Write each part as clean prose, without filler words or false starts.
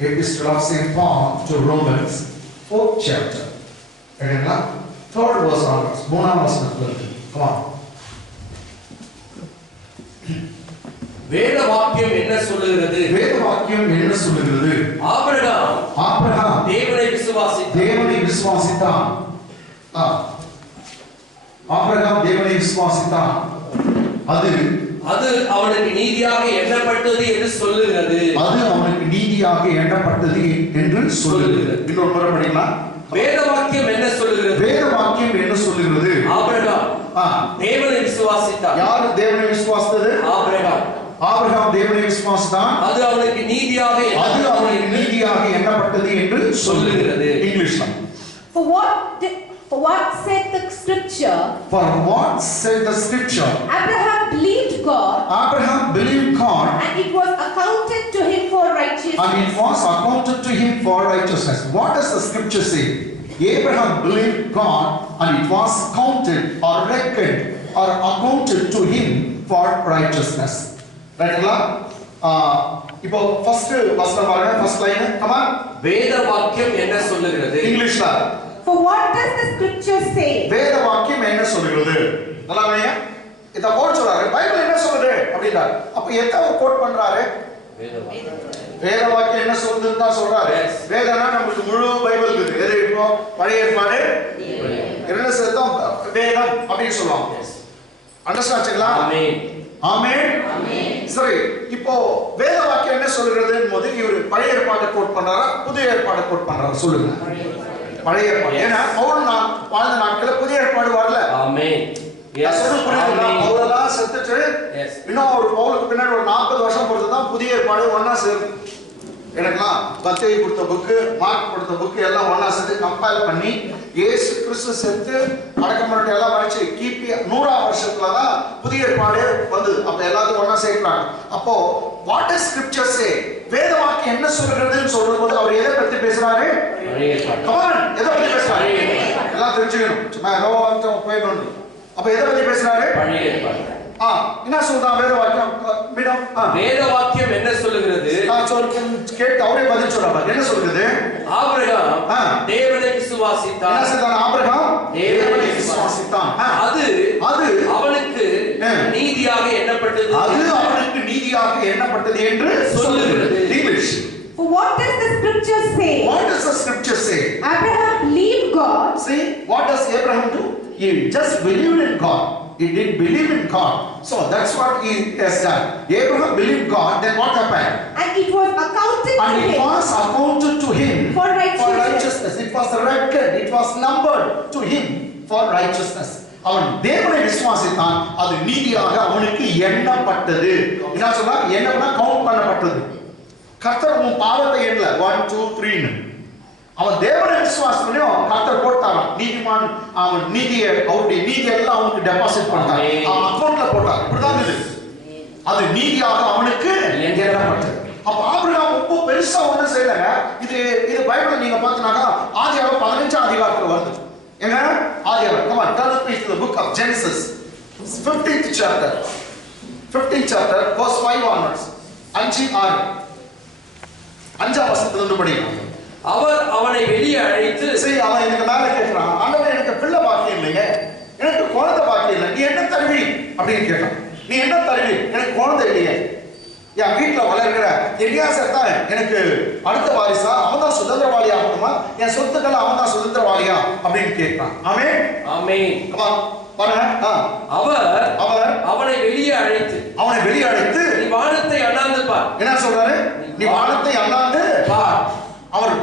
Epistle of St. Paul to Romans, 4th chapter. And third verse onwards. மூணாம் வசனத்திலிருந்து. Come on. வேத வாக்கியம் என்ன சொல்லுகிறது? வேத வாக்கியம் என்ன சொல்லுகிறது? ஆபிரகாம் தேவனை விசுவாசித்தான். ஆபிரகாம் தேவனை விசுவாசித்தான். அது அவனுக்கு நீதியாக எண்ணப்பட்டது என்று சொல்லுகிறது. அது அவனுக்கு நீதியாக எண்ணப்பட்டது என்று சொல்லுகிறது. இன்னொரு முறை படிக்கலாம். வேத வாக்கியம் என்ன சொல்லுகிறது? வேத வாக்கியம் என்ன சொல்லுகிறது? ஆபிரகாம் தேவனை விசுவாசித்தான். யார் தேவனை விசுவாசித்தது? ஆபிரகாம் தேவனை விசுவாசித்தான். அது அவனுக்கு நீதியாக எண்ணப்பட்டது என்று சொல்லுகிறது. இங்கிலீஷ்ல. For what said the scripture? For what said the scripture? Abraham believed God. Abraham believed God. And it was accounted to him for righteousness. And it was accounted to him for righteousness. What does the scripture say? Abraham believed God and it was counted or reckoned or accounted to him for righteousness. Rightங்களா? இப்போ first வசனம் பாருங்க. First line. come on. வேத வாக்கியம் என்ன சொல்லுகிறது? இங்கிலீஷ்ல. For what does the scripture say? வேத வாக்கியம் என்ன சொல்லுகிறது? நல்லா கவனிங்க. இத கோட் சொல்றாரு. பைபிள் என்ன சொல்லுது அப்படினா அப்ப எதை அவர் கோட் பண்றாரு? வேத வாக்கியம் என்ன சொல்லுதுன்னு தான் சொல்றாரு. வேதனா நமக்கு முழு பைபிள் இருக்கு. எது இப்போ பழைய ஏற்பாடு இரண்டு சேர்த்தோம் வேதம் அப்படி சொல்லுவாங்க. அண்டர்ஸ்டாண்ட்ங்களா? ஆமென். சரி, இப்போ வேத வாக்கியம் என்ன சொல்லுகிறதுன்னு போது இவர் பழைய ஏற்பாட்டை கோட் பண்றாரா புதிய ஏற்பாட்டை கோட் பண்றாரா சொல்லுங்க. பழைய ஏற்பாடு. ஏன்னா பவுல் வாழ்ந்த நாட்கள புதிய ஏற்பாடு வரல. ஆமென். பவுலெல்லாம் செத்துட்டு இன்னும் ஒரு பவுலுக்கு பின்னாடி ஒரு 40 வருஷம் பொறுத்து தான் புதிய ஏற்பாடு ஒண்ணா சேரும். எனக்குலாம் மத்தேயு கொடுத்த புக்கு, மார்க் கொடுத்த புக்கு எல்லாம் ஒண்ணா சேர்த்து கம்பைல் பண்ணி இயேசு கிறிஸ்து செத்து அடக்கம் பண்ணி எல்லாம் வரைச்சு கிபி 100ஆம் வருஷத்துல தான் புதிய ஏற்பாடு வந்தது. அப்ப எல்லாத்தையும் ஒண்ணா சேர்க்கிறாங்க. அப்போ வாட் இஸ் ஸ்கிரிப்சர் சே? வேத வாக்கியம் என்ன சொல்றதுன்னு சொல்லும்போது அவர் எதை பத்தி பேசுறாரு? எதை பத்தி பேசுறாரு? எல்லாம் தெரிஞ்சுக்கணும். சும்மா ஏதோ வந்து போயிடணும். அப்ப எதை பத்தி பேசுறாரு? பழைய ஏற்பாடு. என்ன சொல்றான் வேத வாக்கியம்? வேத வாக்கியம் என்ன சொல்லுகிறது? கேட்டு அவரே பதில் சொல்றாங்க. என்ன சொல்லுது? ஆபிரகாம் தேவனை விசுவாசித்தான். என்ன சொல்றான்? ஆபிரகாம் தேவனை விசுவாசித்தான். அது அவனுக்கு நீதியாக எண்ணப்பட்டது. அது அவனுக்கு நீதியாக எண்ணப்பட்டது என்று சொல்லுகிறது. English. What does the scripture say? What does the scripture say? Abraham believed God. See, what does Abraham do? He just believed in God. He did believe in God. So that's what he has done. Abraham believed God, then what happened? And it was accounted to him. And it was accounted to him for righteousness. It was reckoned, it was numbered to him for righteousness. அவன் தேவனை விசுவாசித்தான், அது நீதியாக அவனுக்கு எண்ணப்பட்டது. என்ன சொல்றா? எண்ணப்பட count பண்ணப்பட்டது. கர்த்தர் உன் பாவத்தை எண்ணல 1 2 3 ன்னு. அவன் தேவனை விசுவாசம் பண்ணி கர்த்தர் போட்டாராம். நீதிமான் அவன் நீதியை அவருடைய நீதி எல்லாம் அவனுக்கு டெபாசிட் பண்ணார். அவன் அக்கவுண்ட்ல போட்டார். இப்படிதான் இது. அது நீதியாக அவனுக்கு எண்ணப்பட்டது. அப்ப ஆபிரகாம் ரொம்ப பெருசா ஒண்ணும் செய்யலங்க. இது பைபிள்ல நீங்க பார்த்தீங்கன்னா ஆதியாகமம் 15ஆம் அதிகாரத்துல வருது. என்ன? ஆதியாகமம். Come on, turn with me to the book of Genesis, 15th chapter. 15th chapter, verse 5 onwards. 5 வசனத்துல இருந்து படிங்க. அவர் அவனை வெளியே அழைத்து, சரி, அவன் எனக்கு மேல கேட்கிறான். ஆண்டவரே, எனக்கு பிள்ளை பாக்கியம் இல்லைங்க, எனக்கு குழந்தை பாக்கியம் இல்லை, நீ என்ன தருவி அப்படின்னு கேட்டான். நீ என்ன தருவி? எனக்கு குழந்தை இல்லையே, என் வீட்டுல வளர்கிற எலியாசர் தான் எனக்கு அடுத்த வாரிசா, அவன் தான் சுதந்திரவாளி ஆகணுமா, என் சொத்துக்கள் அவன் தான் சுதந்திரவாளியா அப்படின்னு கேட்கிறான். ஆமென். ஆமென். பாருங்க. அவர் அவனை வெளியே அழைத்து நீ வானத்தை அண்ணாந்து பார். என்ன சொல்றாரு? நீ வானத்தை அண்ணாந்து பார்.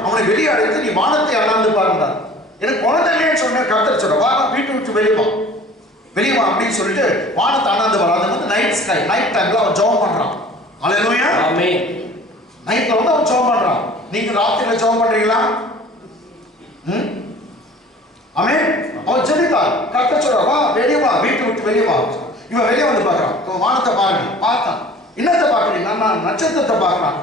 அவனை வெளியே அழைத்து நீ வானத்தை அண்ணாந்து பாருன்றார். எனக்கு குழந்தை இல்லைன்னு சொன்ன கர்த்தர் சொல்ற, வா வீட்டு விட்டு வெளியே வா அப்படின்னு சொல்லிட்டு வானத்தை அண்ணாந்து பார். அது வந்து நைட் ஸ்கை, நைட் டைம்ல அவன் ஜெபம் பண்றான். அல்லேலூயா. ஆமென். நைட்ல வந்து அவன் ஜெபம் பண்றான். நீங்க ராத்திரில ஜெபம் பண்றீங்களா? ஆமென். அவன் ஜெபித்தான். கர்த்தர் சொல்ற, வா வெளியே வா, வீட்டு விட்டு வெளியே வா. இவன் வெளியே வந்து பார்க்கறான். வானத்தை பாருங்க. பார்த்தான். என்னத்தை பார்க்கறீங்க? நான் நட்சத்திரத்தை பார்க்கறான்.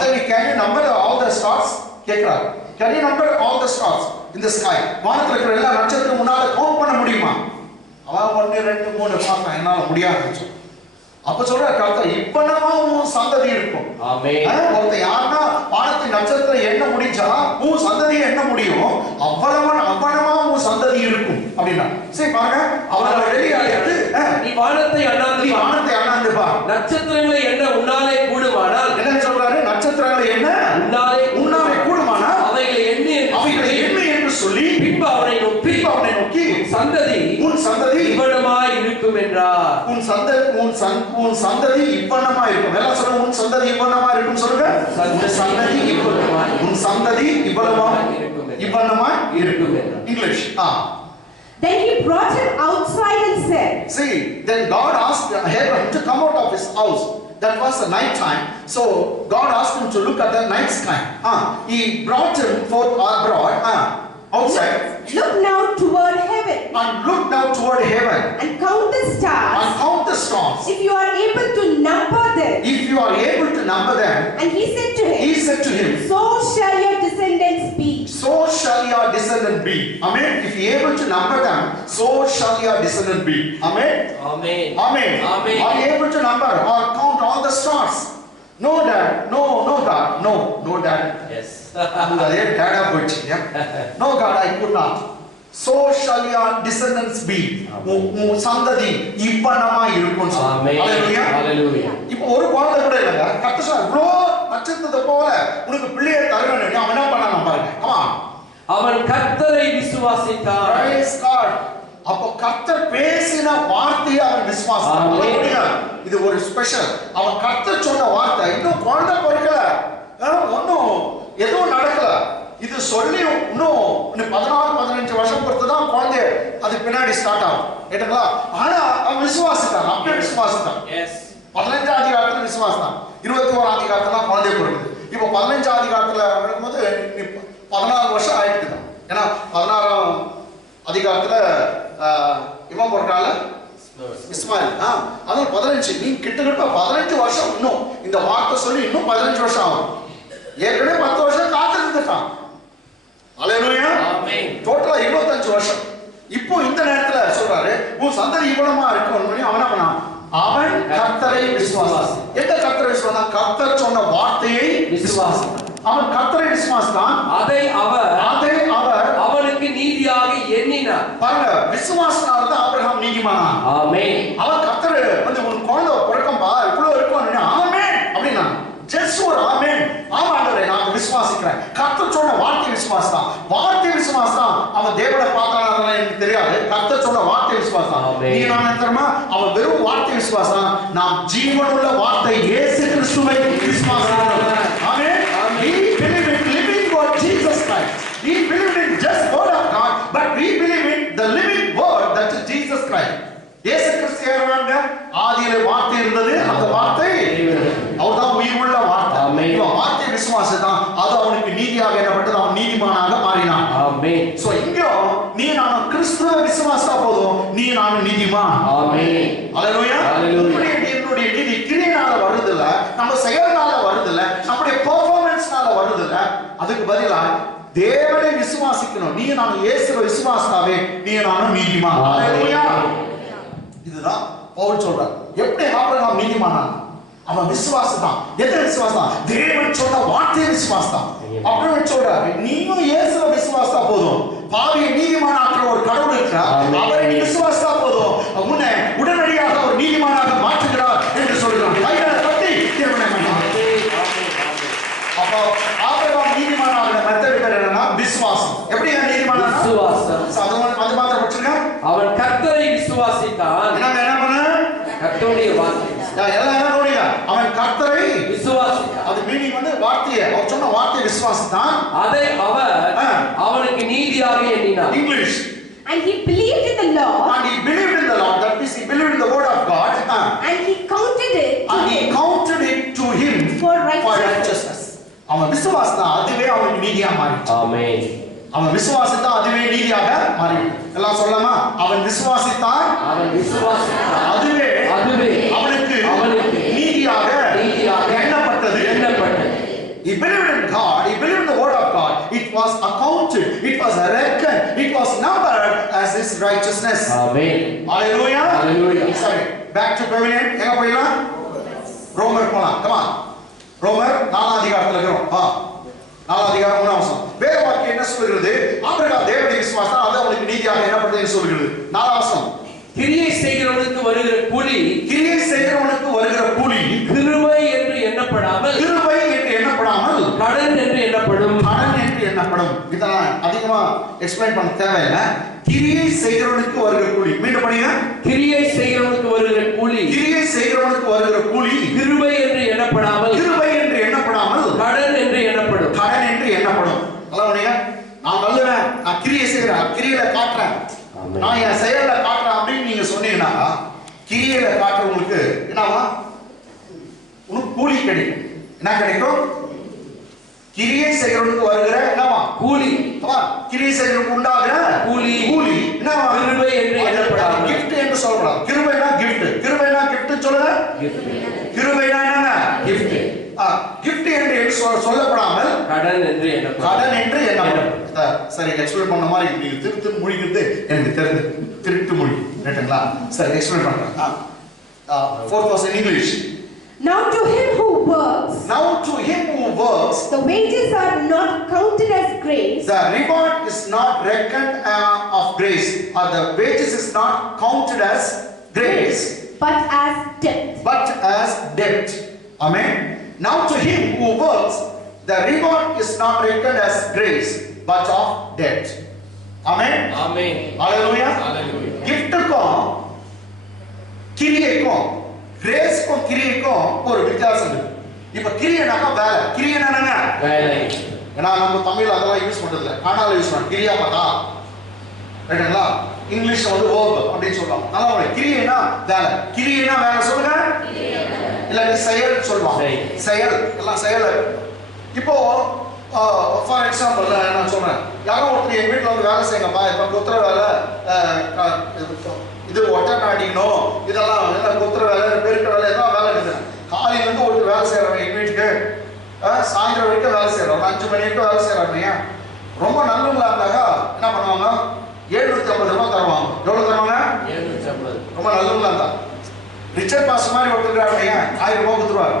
Then can you number all the stars? கேக்குறார். Can you number all the stars in the sky? வானத்துல இருக்கிற எல்லா நட்சத்திரம் உன்னால கவுண்ட் பண்ண முடியுமா? அவன் 1 2 3 பார்த்தான். என்னால முடியாது. அப்ப சொல்ற கர்த்தர், இப்பனமா உன் சந்ததி இருக்கும். ஆமென். ஒருத்தன் யாருன்னா வானத்தை நட்சத்திரம் என்ன முடிஞ்சா உன் சந்ததியை என்ன முடியும் அவ்வளவா உன் சந்ததி இருக்கும் அப்படின்னா சரி பாருங்க அவரை வெளியே அழைத்து நீ வானத்தை அண்ணாந்து பா நட்சத்திரங்களை என்ன உன்னாலே கூடுமானால் என்ன சொல்றாரு நட்சத்திரங்களை என்ன உன்னாலே கூடுமானால் அவைகளை எண்ணு என்று சொல்லி பின்பு அவனை நோக்கி உன் சந்ததி இவ்வளமாய் இருக்கும் என்றார். உன் சந்ததி இவ்வளமா இருக்கும். எல்லாம் சொல்லுங்க உன் சந்ததி இவ்வளமா இருக்கும் சொல்லுங்க. உன் சந்ததி இவ்வளமா இருக்கும். English. Then he brought him outside and said. See, then God asked Abraham to come out of his house. That was the night time. So God asked him to look at the night sky. He brought him forth abroad. Outside. Look now toward heaven. And look now toward heaven. And count the stars. And count the stars. If you are able to number them. If you are able to number them. And he said to him. So shall your descendants be. So shall your descendant be. Amen. If you are able to number them, so shall your descendant be. Amen. Amen. Amen. Amen. Are you able to number or count all the stars? No, Dad. No, God. No, Dad. Yes. No, God, I could not. So shall your descendants be. சந்ததி இவ்வளமா இருக்கும். Hallelujah. இப்போ ஒரு குழந்தை கூட இல்லங்க. கர்த்தர் இவ்ளோ நட்சத்திரத்தை போல உனக்கு பிள்ளையை தருவேன்னு அவன் என்ன பண்ணான் பாருங்க. Come on. அவன் கர்த்தரை விசுவாசித்தான். Praise God. அப்போ கர்த்தர் பேசின வார்த்தையை அவன் விசுவாசித்தான். இது ஒரு ஸ்பெஷல். அவன் கர்த்தர் சொன்ன வார்த்தை இன்னும் குழந்தை பிறக்கல. ஒன்னும் எதுவும் நடக்கல. இது சொல்லி இன்னும் 14-15 வருஷம் பொறுத்து தான் குழந்தை அது பின்னாடி ஸ்டார்ட் ஆகும். கேட்டீங்களா? ஆனா அவன் விசுவாசித்தான். அப்படியே விசுவாசித்தான். எஸ். 15ஆம் அதிகாரத்துல விசுவாசித்தான். 21ஆம் அதிகாரத்துல தான் குழந்தை பிறக்குது. இப்போ 15ஆம் அதிகாரத்துல இருக்கும்போது 14 வருஷம் ஆயிடுது. ஏன்னா 16ஆம் அதிகாரத்துல இவன் பிறக்கால இஸ்மாயில். அதான் 15. நீ கிட்டத்தட்ட 15 வருஷம் இன்னும் இந்த வார்த்தை சொல்லி இன்னும் 15 வருஷம் ஆகும். ஏற்கனவே 10 வருஷம் காத்திருந்துட்டான். அல்லேலூயா. ஆமென். டோட்டலா 25 வருஷம். இப்போ இந்த நேரத்துல சொல்றாரு உன் சந்ததி இவ்வளமா இருக்கும். அவன் என்ன பண்ணான்? அவன் கர்த்தரை விசுவாசித்தான். எந்த கர்த்தரை விசுவாசித்தான்? கர்த்தர் சொன்ன வார்த்தையை விசுவாசித்தான். அவன் கர்த்தரை விசுவாசித்தான். அதை அவர் அவனுக்கு நீதியாக எண்ணினார். பாருங்க, விசுவாசனால தான் ஆபிரகாம் நீதிமானான். ஆமென். அவன் கர்த்தர் உன் குழந்தை பிறக்கும்பா இவ்வளவு இருக்கும். ஆமென் அப்படின்னா ஜஸ்ட் ஒரு ஆமென். ஆமாண்டவரே நான் விசுவாசிக்கிறேன். கர்த்தர் சொன்ன வார்த்தை விசுவாசம். வார்த்தை விசுவாசம். அவன் தேவனை பார்த்தானா எனக்கு தெரியாது. கர்த்தர் சொன்ன வார்த்தை விசுவாசம். நீ நான் தெரியுமா? அவன் வெறும் வார்த்தை விசுவாசம். நாம் ஜீவனுள்ள வார்த்தை இயேசு கிறிஸ்துவை விசுவாசிக்கிறோம். ஆமென். We believe in living God Jesus Christ. We believe in just word of God, but we believe in the living word that is Jesus Christ. இயேசு கிறிஸ்து யாருங்க? ஆதியிலே வார்த்தை இருந்தது. அந்த வார்த்தை அவர்தான் உயிருள்ள வார்த்தை. இவன் வார்த்தை விசுவாசித்தான். அது அவனுக்கு நீதியாக என்னப்பட்டது. அவன் நீதிமானாக மாறினான். ஆமென். சோ இங்க நீ நான் கிறிஸ்துவை விசுவாசித்தா போதும் நீ நான் நீதிமான். ஆமென். அல்லேலூயா. என்னுடைய நீதி கிரியையால வருது இல்ல, நம்ம செயல்னால வருது இல்ல, நம்முடைய பெர்ஃபார்மன்ஸ்னால வருது இல்ல. அதுக்கு பதிலா தேவனை விசுவாசிக்கணும். நீ நான் இயேசுவை விசுவாசித்தாவே நீ நான் நீதிமான். அல்லேலூயா. இதுதான் பவுல் சொல்றார். எப்படி ஆபிரகாம் நீதிமானான்? அவன் விசுவாசத்தான். எதை விசுவாசம்? தேவன் சொன்ன வார்த்தையை விசுவாசம். அப்படின்னு சொல்றாரு. நீயும் இயேசுவை விசுவாசா போதும். பாவியை நீதிமானாக்குற ஒரு கடவுள் இருக்கிறார். அவரை நீ விசுவாசா போதும் உன்னை உடனடியாக ஒரு நீதிமானாக மாற்றுகிறார் என்று சொல்றான். கைகளை தட்டி தேவனை அப்போ ஆபிரகாம் நீதிமானாக மெத்தட் பேர் என்னன்னா விசுவாசம். எப்படி நீதிமானான? விசுவாசம். அது மாத்திரம் வச்சுங்க. அவன் கர்த்தரை விசுவாசித்தான். என்ன பண்ண? கர்த்தருடைய வார்த்தை. எல்லாம் என்ன நோடியா? அவன் கர்த்தரை விசுவாசித்தான். அது மீனிங் வார்த்தையை அவர் சொன்ன வார்த்தையை விசுவாசித்தான். அதை அவர் அவனுக்கு நீதியாக எண்ணினார். English. And he believed in the Lord. And he believed in the Lord. That means he believed in the word of God. And he counted it to him for righteousness. அவன் விசுவாசித்தான். அதுவே அவனுக்கு நீதியா மாறிச்சு. ஆமென். அவன் விசுவாசித்தான். அதுவே நீதியாக மாறிச்சு. எல்லாம் சொல்லலாமா? அவன் விசுவாசித்தான். அதுவே அவனுக்கு நீதியாக எண்ணப்பட்டது. He believed in God. He believed in the word of God. It was accounted. It was reckoned. It was numbered as his righteousness. Amen. Hallelujah. Hallelujah. Sorry. Back to Pavilion. எங்க போயிடலாம்? ரோமர் போலாம். Come on. ரோமர் 4ஆம் அதிகாரத்துல இருக்கோம். 4 அதிகாரம் 3 வசனம். வேத வாக்கியம் என்ன சொல்கிறது? ஆபிரகாம் தேவனை விசுவாசித்தான், அது அவனுக்கு நீதியாக என்ன பண்ணுதுன்னு சொல்கிறது. 4 வசனம். கிரியை செய்கிறவனுக்கு வருகிற கூலி, கிரியை செய்கிறவனுக்கு வருகிற கூலி கிருபை என்று எண்ணப்படாமல், கிருபை என்று எண்ணப்படாமல் கடன் என்று எண்ணப்படும். கடன் என்று எண்ணப்படும். இதெல்லாம் அதிகமா எக்ஸ்பிளைன் பண்ண தேவையில்லை. கிரியை செய்கிறவனுக்கு வருகிற கூலி. மீண்டும் படிங்க. கிரியை செய்கிறவனுக்கு வருகிற கூலி, கிரியை செய்கிறவனுக்கு வருகிற கூலி கிருபை என்று எண்ணப்படாமல், கிருபை என்று எண்ணப்படாமல் கடன் என்று எண்ணப்படும். கடன் என்று எண்ணப்படும். அல்லவா, நான் நல்லவன், நான் கிரியை செய்கிறேன், கிரியையில காட்டுறேன், நான் என் செயல்ல காட்டுறேன் அப்படின்னு நீங்க சொன்னீங்கன்னா கிரியையில காட்டுறவங்களுக்கு என்னவா? உனக்கு கூலி கிடைக்கும். என்ன கிடைக்கும்? கிரியை செய்கிறவனுக்கு வருகிற என்னவா? கூலி. கிரியை செய்கிறவனுக்கு உண்டாகிற கூலி. கூலி என்னவா? கிருபை என்று எண்ணப்படாமல். gift என்று சொல்லலாம். கிருபைனா gift. கிருபைனா gift சொல்லுங்க. கிருபைனா என்ன? gift. gift என்று சொல்லப்படாமல் கடன் என்று எண்ணப்படும். கடன் என்று எண்ணப்படும். சரி, எக்ஸ்பிளைன் பண்ண மாதிரி நீங்க திருத்து மொழிகிறது எனக்கு தெரிந்து திருட்டு மொழி. ரைட்டுங்களா? சரி, எக்ஸ்பிளைன் பண்றேன். Fourth was in English. Now to him who works, the wages are not counted as grace. The reward is not reckoned of grace, or the wages is not counted as grace, but as debt. But as debt. Amen. Now to him who works, the reward is not reckoned as grace, but of debt. Amen. Amen. Hallelujah. Hallelujah. கிஃப்ட்டுக்கும் கிரியைக்கும், கிரேஸ்க்கும் கிரியைக்கும் ஒரு வித்தியாசம் இருக்கு. இப்ப கிரியைனாக்கா வேலை. கிரியைனா என்னங்க? வேலை. ஏன்னா நம்ம தமிழ் அதெல்லாம் யூஸ் பண்றது இல்லை, கன்னடால யூஸ் பண்ணுறோம். கிரியா பதா, ரைட்டுங்களா? இங்கிலீஷ்ல வந்து verb அப்படின்னு சொல்லுவாங்க. நல்லா ஒரு கிரியைனா வேலை. கிரியைனா வேலை சொல்லுங்க. இல்லாட்டி செயல் சொல்லுவாங்க. செயல், எல்லாம் செயல். இப்போ ஃபார் எக்ஸாம்பிள் நான் சொல்றேன், யாரோ ஒருத்தர் எங்க வீட்டில் வந்து வேலை செய்யுங்கப்பா, இப்போ குத்துற வேலை, இது ஒட்டை அடிக்கணும், இதெல்லாம் குத்துற வேலை, பெருக்கிற வேலை, எல்லாம் வேலை இருக்குது. காலையிலேருந்து ஒருத்தர் வேலை செய்யறவங்க எங்க வீட்டுக்கு சாயந்தரம் வரைக்கும் வேலை செய்யறோம், 5 மணி வரைக்கும் வேலை செய்யறாங்க. ரொம்ப நல்லவங்களா இருந்தாக்கா என்ன பண்ணுவாங்க? 750 ரூபாய் தருவாங்க. எவ்வளவு தருவாங்க? 750. ரொம்ப நல்லவங்களா இருந்தா. ரிச்சர்ட் பாஸ் மாதிரி ஒருத்தர் 1000 ரூபாய் கொடுத்துருவாரு.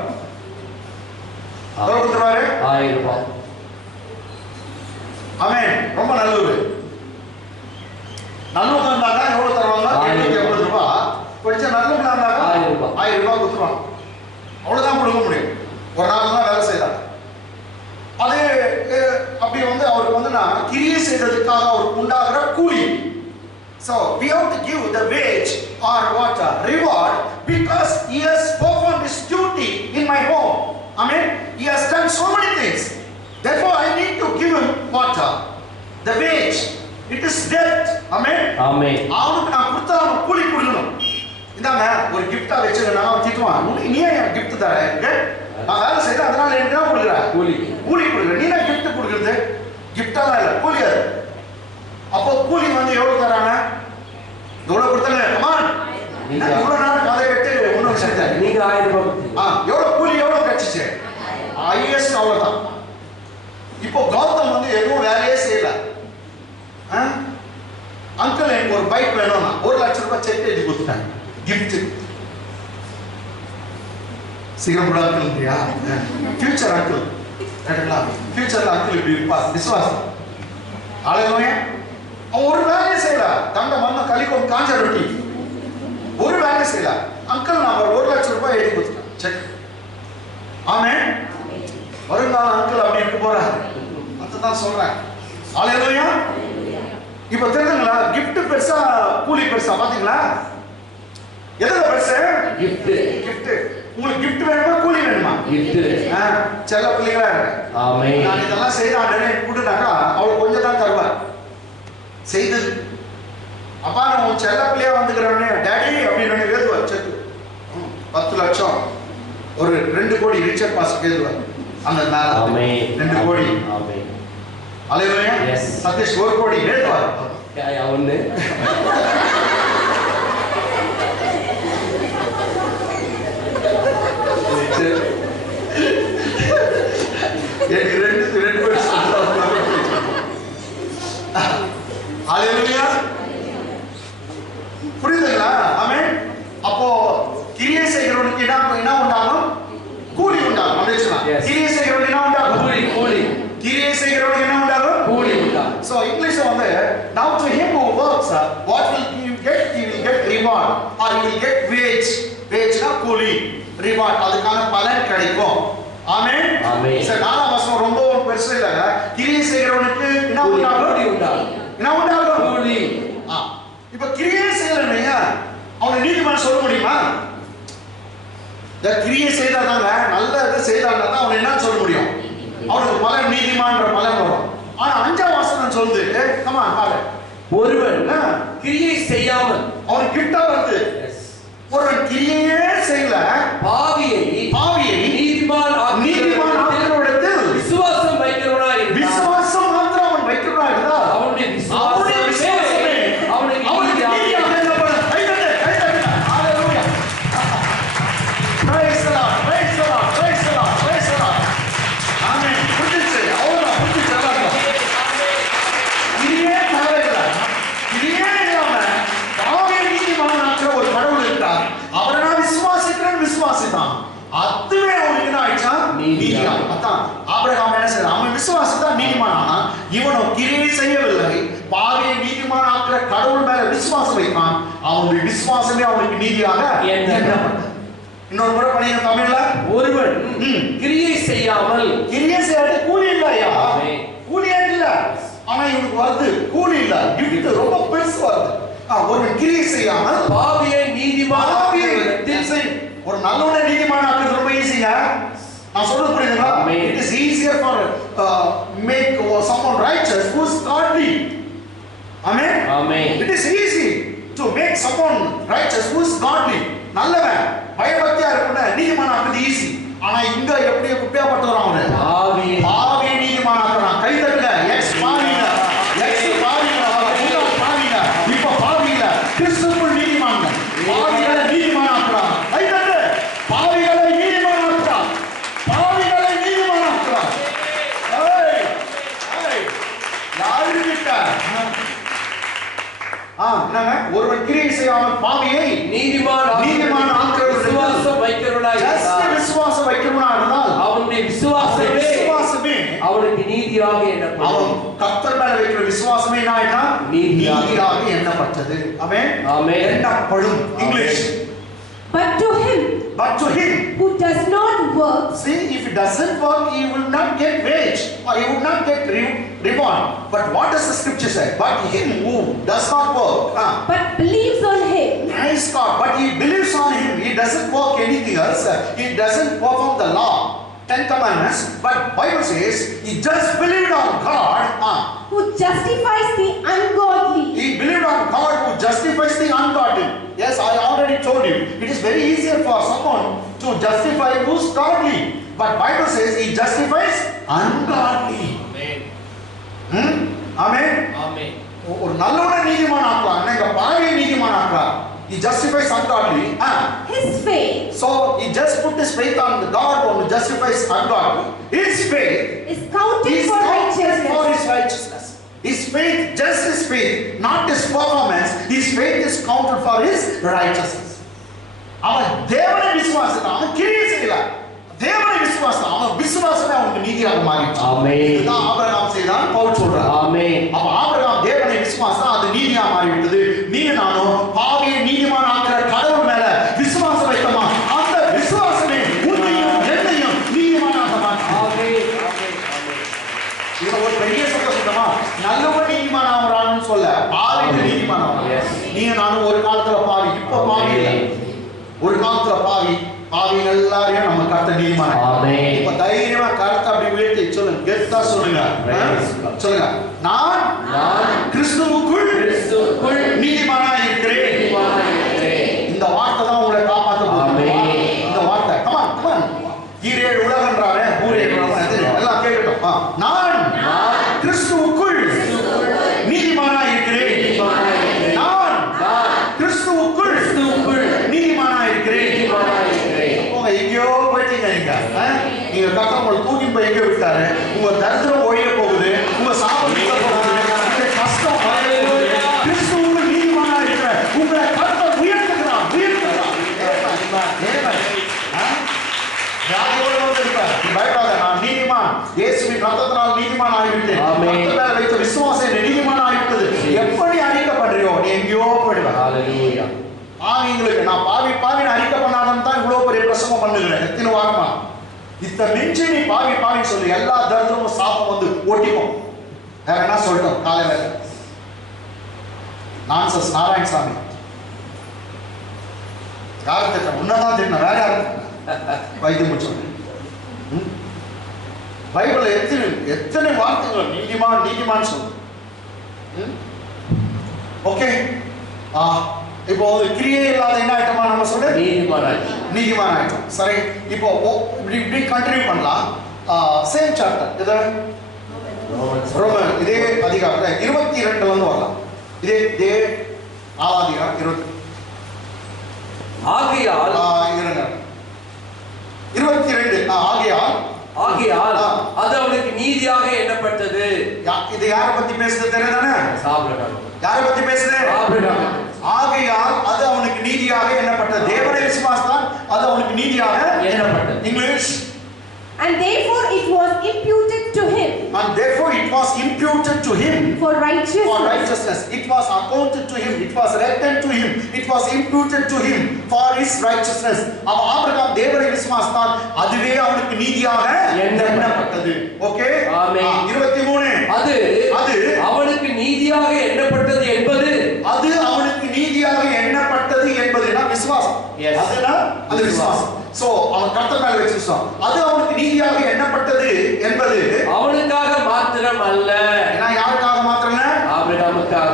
எவ்வளவு கொடுத்துருவாரு? 1000 ரூபாய். ஆமென். ரொம்ப நல்லவர். நல்லவங்க இருந்தாங்க எவ்வளவு தருவாங்க? 750 ரூபாய். படிச்ச நல்லவங்களா இருந்தாங்க 1000 ரூபாய். 1000 ரூபாய் கொடுத்துருவாங்க. அவ்வளவுதான் கொடுக்க முடியும். ஒரு நாள் தான் வேலை செய்யறாங்க. அது அப்படி வந்து அவருக்கு வந்து நான் கிரியை செய்யறதுக்காக அவருக்கு உண்டாகிற கூலி. So we have to give the wage or what reward because he has performed his duty in my home. Amen. He has done so many things. Therefore I need to give him what? The wage. It is debt. Amen. Amen. அவனுக்கு நான் கொடுத்தா அவனுக்கு கூலி கொடுக்கணும். இந்தாங்க ஒரு கிஃப்டா வச்சுங்க, நான் திட்டுவான், நீ ஏன் கிஃப்ட் தர? நான் வேலை செய்யறேன், அதனால எனக்கு தான் கொடுக்குற கூலி. கூலி கொடுக்குற நீ தான் கிஃப்ட் கொடுக்குறது. கிஃப்டாலாம் இல்லை, கூலி அது. அப்போ கூலி வந்து எவ்வளவு தராங்க? எவ்வளவு கொடுத்தாங்க? கமான், இவ்வளவு நேரம் கதை கட்டு ஒன்றும் செஞ்சாங்க. நீங்க 1000 ரூபாய். எவ்வளவு கூலி எவ்வளவு கிடைச்சிச்சு? ஐஎஸ் அவ்வளவுதான். இப்போ கௌதம் வந்து எதுவும் வேலையே செய்யல. அங்கிள் எனக்கு ஒரு பைக் வேணும்னா 1 லட்சம் ரூபாய் செக் எழுதி கொடுத்துட்டாங்க, கிஃப்ட். சிங்கப்பூர் அங்கிள் இல்லையா? Future uncle. ரைட்டுங்களா? ஃபியூச்சர்ல அங்கிள் இப்படி இருப்பா, விசுவாசம். ஹல்லேலூயா. அவன் ஒரு வேலையை செய்யல. தங்க மண்ண கலிக்கும் காஞ்ச ரொட்டி ஒரு வேலை செய்யல. அங்கிள் நான் 1 லட்சம் ரூபாய் எழுதி கொடுத்துட்டேன், செக். ஆமென். வருங்கால அங்கிள் அப்படி இருக்க போறாரு. அதுதான் சொல்றேன். ஹல்லேலூயா. இப்ப தெரியுதுங்களா? கிஃப்ட் பெருசா கூலி பெருசா? பாத்தீங்களா? எதுல பெருசு? கிஃப்ட். கிஃப்ட். உங்களுக்கு கிஃப்ட் வேணுமா கூலி வேணுமா? கிஃப்ட். செல்ல பிள்ளைகளா இருக்கு. ஆமென். நான் இதெல்லாம் செய்தானே கூட்டுனாக்கா அவளுக்கு கொஞ்சம் தான் தருவார். செய்தது அப்பா நான் உன் செல்ல பிள்ளையா வந்துக்கிறவனே டாடி அப்படின்னு எழுதுவார். செக் 10 லட்சம் ஒரு 2 கோடி ரிச்சர்ட் பாஸ்க்கு எழுதுவார். அந்த 2 கோடி. ஆமென். ஹல்லேலூயா. சதீஷ் 1 கோடி எழுதுவார். ஒண்ணு எனக்கு 2 பேர் ஹல்லேலூயா. புரியுதுங்களா? ஆமென். அப்போ கிரியை செய்கிறவனுக்கு என்ன உண்டாகும்? கூலி உண்டாகும். அப்படியே சொன்னா கிரியை செய்கிறவனுக்கு என்ன உண்டாகும்? கூலி. கிரியை சரி, 4ஆம் வசனம் ரொம்ப பெருசு இல்ல. கிரியை செய்கிறவனுக்கு என்ன உண்டாகும்? என்ன உண்டாகும்? கூலி. இப்ப கிரியை செய்யறவங்க அவனை நீதிமான் சொல்ல முடியுமா? இந்த கிரியை செய்தாதாங்க, நல்ல இது செய்தாங்க தான் அவனை என்ன சொல்ல முடியும்? அவனுக்கு பலன், நீதிமான்ற பலன் வரும். ஆனா 5ஆம் வசனம் சொல்லுது, கமா பாரு, ஒருவன் கிரியை செய்யாமல், அவன் கிட்ட வருது, ஒருவன் கிரியையே செய்யல, பாவியை நீதிமான் ஆக்கிறவரிடத்தில் விசுவாசம் வைக்கிறவனா இருந்தால், விசுவாசம் மாத்திரம் அவன் வைக்கிறவனா இருந்தால், அவனுடைய விசுவாசமே அவனுக்கு நீதியாக எண்ணப்படும். கைதட்டு, கைதட்டு. ஹalleluya. Praise the Lord, praise the Lord, praise the Lord, praise the Lord. ஆமென். புரிஞ்சுச்சு. அவ்வளவுதான், புரிஞ்சுச்சு எல்லாருக்கும். கிரியே தேவையில்லை. கிரியே இல்லாம பாவியை நீதிமான் ஆக்கிற ஒரு கடவுள் இருக்கிறார். அவரை நான் விசுவாசித்தான். அதுவே அவனுக்கு என்ன ஆயிடுச்சா? நீதியா. அதான் ஆபிரகாம் என்ன செய்தான்? அவன் விசுவாசித்தான், நீதிமான் ஆனான். இவனோ கிரியை செய்யவில்லை, பாவியை நீதிமான் ஆக்கிற கடவுள் மேல விசுவாசம் வைத்தான். அவனுடைய விசுவாசமே அவனுக்கு நீதியாக எண்ணப்பட்டது. இன்னொரு முறை படிங்க தமிழ்ல. ஒருவன் கிரியை செய்யாமல், கிரியை செய்யறது கூலி இல்லையா? கூலியே இல்ல, ஆனா இவனுக்கு வருது கூலி இல்ல, கிஃப்ட் ரொம்ப பெருசு வருது. ஒருவன் கிரியை செய்யாமல் பாவியை நீதிமான் ஒரு நல்லவனை நீதிமான் ஆக்குறது ரொம்ப ஈஸிங்க. நான் சொல்றது புரியுதுங்களா? It is easier for make someone righteous who is godly. Amen. It is easy to make someone righteous who is godly. நல்லவன் பயபக்தியா இருக்கணும்னா நீதிமான் ஆக்குறது ஈஸி. ஆனா இங்க எப்படி குப்பையாப்பட்டவன் அவன்? பாவியை நீதிமான் ஆக்குறான். கை தட்டுங்க. எஸ் பாவிங்க, எஸ் பாவிங்க, பாவிங்க. இப்ப பாவிங்க கிறிஸ்துவுக்குள் நீதிமான்கள். பாவிகளை நீதிமான் ஆக்குறான். கை தட்டு. பாவிகளை நீதிமான் ஆக்குறான். பாவிகளை நீதிமான் ஆக்குறான். ஏய் ஏய் யாரு கிட்ட? என்னங்க? ஒருவன் கிரியை செய்யாமல் பாவியை நீதிமான் ஆக்குற விசுவாசம் வைக்கிறவனா இருந்தால் அவனுடைய விசுவாசமே அவனுக்கு நீதியாக எண்ணப்படும். அவன் கர்த்தர் மேல வைக்கிற விசுவாசமே என்ன ஆயிட்டா? நீதியாக எண்ணப்பட்டது. ஆமென். எண்ணப்படும். English. But to him who does not work, see, if he doesn't work, he will not get wage or he will not get reward. But what does the scripture say? But him who does not work, but believes on him. Praise God. But he believes on him. He doesn't work anything else. He doesn't perform the law, 10 commandments. But Bible says he just believed on God. Who justifies the ungodly. He believed on God who justifies the ungodly. Yes, I already told you. It is very easier for someone to justify who's godly. But Bible says he justifies ungodly. Amen. ஒரு நல்லவனை நீதிமான் ஆக்குவான். என்னங்க? பாவியை நீதிமான் ஆக்குறான். He justifies ungodly. His faith. So he just put his faith on the God who justifies ungodly. His faith is counted for righteousness. His faith, just his faith, not his performance. His faith is counted for his righteousness. அவன் தேவனை விசுவாசித்தான். அவன் கிரியை செய்யல, தேவனை விசுவாசித்தான். அவன் விசுவாசமே அவனுக்கு நீதியாக மாறிடுச்சு. ஆமென். இதுதான் ஆபிரகாம் செய்தான் பவுல் சொல்றார். ஆமென். அப்ப ஆபிரகாம் தேவனை விசுவாசித்தான், அது நீதியா மாறிவிட்டது. நீங்க நானும் பாவியை நீதிமான் ஆக்குற கடவுள் மேல விசுவாசம் வைத்தோமா, அந்த விசுவாசமே உன்னையும் என்னையும் நீதிமானாக மாற்றும். ஆமென். இது ஒரு பெரிய சந்தோஷமா, நல்லவன் நீதிமான் ஆகுறான்னு சொல்ல, பாவிகள் நீதிமான் ஆகுறாங்க. நீங்க நானும் ஒரு காலத்துல பாவி, இப்ப பாவி இல்லை. ஒரு காலத்துல பாவி எல்லாரையும் நம்ம கர்த்தர் நீதிமான். இப்ப தைரியமா கர்த்தர் அப்படி உயர்த்தி சொல்லுங்க, கெத்தா சொல்லுங்க. சொல்லுங்க, நான் கிறிஸ்துவுக்குள் நீதிமானாய் இருக்கிறேன். இந்த வார்த்தை தான் உங்களை காப்பாற்ற போகுது. இந்த வார்த்தை கமான் ஈரேழு உலகன்றாரே, ஊரேழு உலகம் எல்லாம் கேட்கட்டும். நான் கிறிஸ்துவுக்குள் நீதிமானாய் இருக்கிறேன். நான் கிறிஸ்துவுக்குள் நீதிமானாய் இருக்கிறேன். உங்க எங்கேயோ போயிட்டீங்க. நீங்க கர்த்தர் உங்களை தூக்கி போய் எங்க விட்டாரு? உங்க தரித்திரம் ஒழிய போகுது, உங்க சாபம் நீங்க போகுது, உங்க கஷ்டம் மறைய போகுது. கிறிஸ்துவுக்குள் நீதிமானாய் இருக்கிற உங்களை கர்த்தர் உயர்த்துகிறார். பயப்படாத, நான் நீதிமான், இயேசுவின் ரத்தத்தினால் நீதிமான் ஆகிவிட்டேன். கர்த்தர் வைத்த விசுவாசம் நீதிமான் ஆகிவிட்டது. எப்படி அறிக்கப்படுறியோ நீ எங்கேயோ போயிடுவேன். பாவிங்களுக்கு நான் பாவின்னு அறிக்கை பண்ணாதான் தான் இவ்வளவு பெரிய பிரசங்கம் பண்ணுகிறேன். எத்தனை வாரமா இத்த மிஞ்சி நீ பாவி பாவி சொல்லி எல்லா தரித்திரமும் சாபம் வந்து ஒட்டிக்கும். வேற என்ன சொல்லிட்டோம் காலையில? நான்சஸ் நாராயணசாமி யாரு திட்டம்? உன்னதான் திட்டம், வேற யாரு? வைத்தியம் முடிச்சோம். பைபிள் எத்தனை வார்த்தைகள் நீதிமான் நீதிமான் சொல்லு. ஓகே, இப்போ கிரியே இல்லாத என்ன ஆயிட்டமா நம்ம சொல்ல? நீதிமான் ஆயிட்டோம். சரி, இப்போ இப்படி கண்டினியூ பண்ணலாம். சேம் சாப்டர் இது ரோமன், இதே அதிகாரம் 22 வந்து வரலாம். இதே ஆதிகாரம் 20. ஆகையால் 22 ஆகையால் அது அவனுக்கு நீதியாக எண்ணப்பட்டது. இது யாரை பத்தி பேசுது தெரியுதானே? யாரை பத்தி பேசுது? ஆகையால் அது அவனுக்கு நீதியாக எண்ணப்பட்டது. தேவனை விசுவாசித்தான், அது அவனுக்கு நீதியாக எண்ணப்பட்டது. English. And therefore it was imputed to him. And therefore it was imputed to him for righteousness. For righteousness. It was accounted to him. It was reckoned to him. It was imputed to him for his righteousness. அவன் Abraham தேவனை விசுவாசித்தான், அதுவே அவனுக்கு நீதியாக எண்ணப்பட்டது. Okay, ஆமென். 23 அது அவனுக்கு நீதியாக எண்ணப்பட்டது என்பது, அது அவனுக்கு நீதியாக எண்ணப்பட்டது என்பதுனா விசுவாசம். அதுனா அது விசுவாசம். சோ அவன் கர்த்தர் மேல வச்சிருக்கான். அது அவனுக்கு நீதியாக எண்ணப்பட்டது என்பது அவனுக்காக மாத்திரம் அல்ல. ஏன்னா யாருக்காக மாத்திரம் இல்ல? ஆபிரகாமுக்காக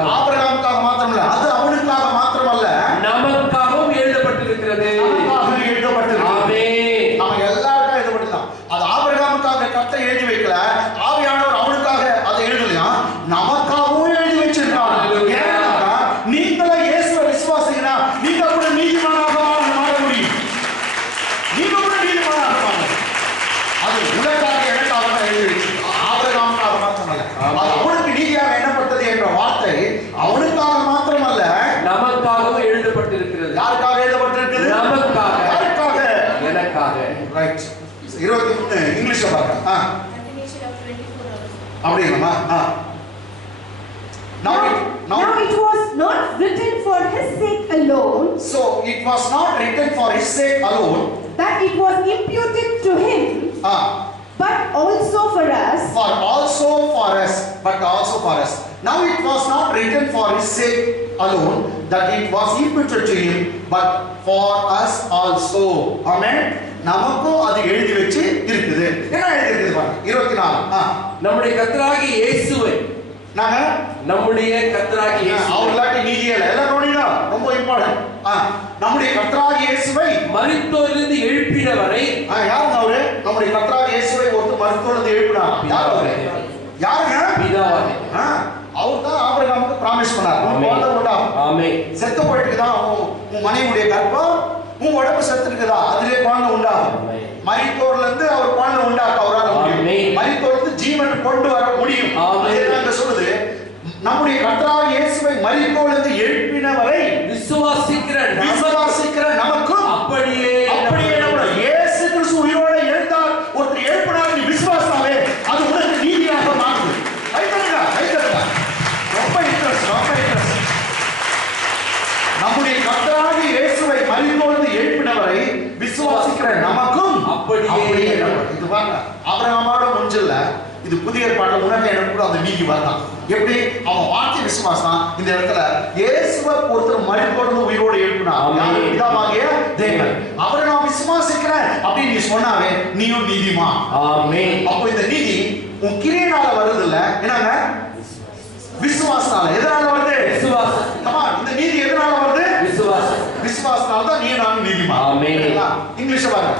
மாத்திரம் இல்ல. அது அவனுக்காக மாத்திரம் அல்ல, நமக்காகவும் எழுதப்பட்டிருக்கிறது. நமக்காக எழுதப்பட்டிருக்கிறது. ஆமென். நம்ம எல்லாருக்கும் எழுதப்பட்டிருக்கான். அது ஆபிரகாமுக்காக கர்த்தர் எழுதி வைக்கல, ஆவியானவர் அவனுக்காக அதை எழுதலையா, நமக்காகவும் எழுதி வச்சிருக்கான். ஏன்னா நீங்களே இயேசுவை விசுவாசிக்கிறா, நீங்க கூட நீதிமானாக மாற முடியும். நீங்க கூட நீதிமானாக மாற. அது உலகாக எனக்காக தான் எழுதி வச்சிருக்கான், ஆபிரகாமுக்காக மாத்திரமல்ல. அது அவனுக்கு நீதியாக எண்ணப்பட்டது என்ற வார்த்தை அவனுக்காக மாத்திரமல்ல, நமக்காகவும் எழுதப்பட்டிருக்கிறது. யாருக்காக எழுதப்பட்டிருக்கிறது? நமக்காக. யாருக்காக? எனக்காக. ரைட். 23 இங்கிலீஷ்ல பாருங்க. அப்படிங்களா? Now it was not written for his sake alone. So it was not written for his sake alone. That it was imputed to him. But also for us. But also for us. Now it was not written for his sake alone, that it was imputed to him, but for us also. Amen. நமக்கும் அது எழுதி வச்சு இருக்குது. என்ன எழுதி இருக்குது பாருங்க. 24. நம்முடைய கர்த்தராகிய இயேசுவை, நாங்க நம்முடைய கர்த்தராகிய இயேசு, அவர்களாட்டி நீதியல்ல, எல்லாம் கவனிங்க, ரொம்ப இம்பார்ட்டன்ட். நம்முடைய கர்த்தராகிய இயேசுவை மரித்தோரிலிருந்து எழுப்பினவரை. யாருங்க அவரு? நம்முடைய கர்த்தராகிய இயேசுவை ஒருத்தர் மரித்தோரிலிருந்து எழுப்பினார். யார் அவரு? யாருங்க? பிதாவாகிய அவர் தான் ஆபிரகாமுக்கு பிராமிஸ் பண்ணார், குழந்தை உண்டாகும். ஆமென். செத்து போயிட்டுக்குதா உன் மனைவியுடைய கர்ப்பம், உன் உடம்பு செத்து இருக்குதா, அதிலே குழந்தை உண்டாகும். மரித்தோர்ல இருந்து அவர் குழந்தை உண்டாக்க அவரால் முடியும். மரித்தோர்ல ஜீவன் கொண்டு வர முடியும். அங்க சொல்லுது, நம்முடைய கர்த்தராகிய இயேசுவை மரித்தோர்ல இருந்து எழுப்பினவரை விசுவாசிக்கிற நமக்கும் அப்படியே இயேசு கிறிஸ்து உயிரோடு எழுந்தார். ஒருத்தர் எழுப்பினார், நீ விசுவாசாவே அது உனக்கு நீதியாக மாறுது. ரொம்ப இன்ட்ரெஸ்ட். நம்முடைய கர்த்தராகிய இயேசுவை மரித்தோர்ந்து எழுப்பினவரை விசுவாசிக்கிற நமக்கும் அப்படியே. இது பாருங்க, ஆபிரகாமோட முடிஞ்சல, இது புதிய ஏற்பாட்டுல உனக்கு எனக்கு கூட அந்த நீதி வரலாம். எப்படி அவன் வார்த்தை விசுவாசம் இந்த இடத்துல இயேசுவை ஒருத்தர் மரித்தோர்ந்து உயிரோடு எழுப்பினார். பிதாவாகிய தேவன் அவரை நான் விசுவாசிக்கிறேன் அப்படின்னு நீ சொன்னாவே நீயும் நீதிமான். ஆமென். அப்போ இந்த நீதி உன் கிரியையினால வருது இல்ல, என்னங்க? விசுவாசனால. எதனால வருது? விசுவாசம். இந்த நீதி எதனால வருது? விசுவாசனால தான் நீ நான் நீதிமான். ஆமென். இங்கிலீஷ்ல பாருங்க.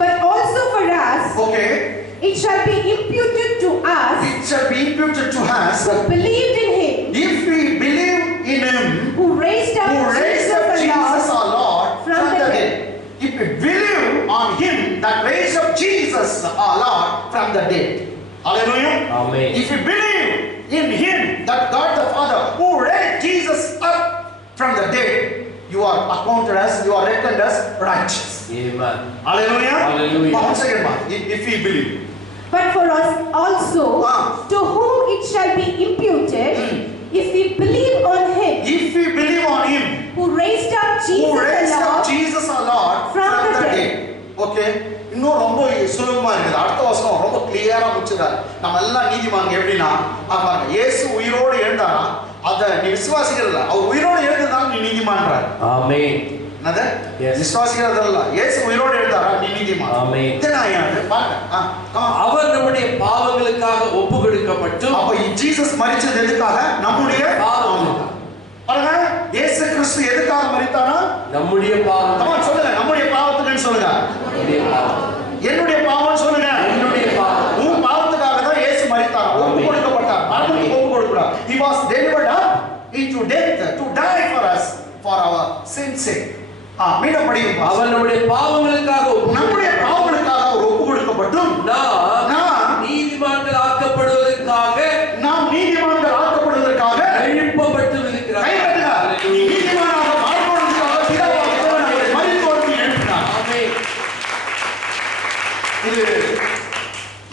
But also for us. Okay. It shall be imputed to us. It shall be imputed to us. Who believed in him. If we believe in him. Who raised up Jesus our Lord from the dead. If we believe on him that raised up Jesus our Lord from the dead. Hallelujah. Amen. If we believe in him that God the Father who raised Jesus up from the dead, you are accounted as, you are reckoned as righteous. Amen. Hallelujah. Hallelujah. Once again, if we believe. But for us also, to whom it shall be imputed, if we believe on him. If we believe on him. Who raised up Jesus our Lord from the dead. Okay. இன்னும் ரொம்ப சுலபமா இருக்குது. அடுத்த வசனம் ரொம்ப கிளியரா முடிச்சிருக்காரு. நம்ம எல்லாம் நீதிமான் எப்படின்னா, பாருங்க, இயேசு உயிரோடு எழுந்தாரா, அத நீ விசுவாசிக்கிறதில்ல, அவர் உயிரோடு எழுந்ததால நீ நீதிமான்றார். ஆமென். என்னது? விசுவாசிக்கிறதில்ல, இயேசு உயிரோடு எழுந்தாரா, நீ நீதிமான். ஆமென். இதனால பாருங்க, அவர் நம்முடைய பாவங்களுக்காக ஒப்பு கொடுக்கப்பட்டு, அப்ப ஜீசஸ் மரிச்சது எதுக்காக? நம்முடைய பாவங்களுக்காக. பாருங்க, இயேசு கிறிஸ்து எதுக்காக மரித்தாரா? நம்முடைய பாவம். சொல்லுங்க, நம்முடைய பாவத்துக்குன்னு சொல்லுங்க. என்னுடைய பாவம் சொல்லுங்க. என்னுடைய பாவம். உன் பாவத்துக்காக தான் இயேசு மரித்தார், ஒப்பு கொடுக்கப்பட்டார். மரணத்துக்கு ஒப்பு கொடுக்கிறார். He was delivered up into death to die for us, for our sin's sake. மீண்டும் படிங்க. அவர் நம்முடைய பாவங்களுக்காக, நம்முடைய பாவங்களுக்காக அவர் ஒப்பு கொடுக்கப்பட்டும், நாம் நீதிமான்கள் ஆக்கப்படுவதற்காக, நாம் நீதிமான்கள் ஆக்கப்படுவதற்காக எழுப்பப்பட்டு இருக்கிறார். நீ நீதிமானாக மாறுவதற்காக பிதாவாகிய தேவன் அவரை மரித்தோருக்கு எழுப்பினார். ஆமென். இது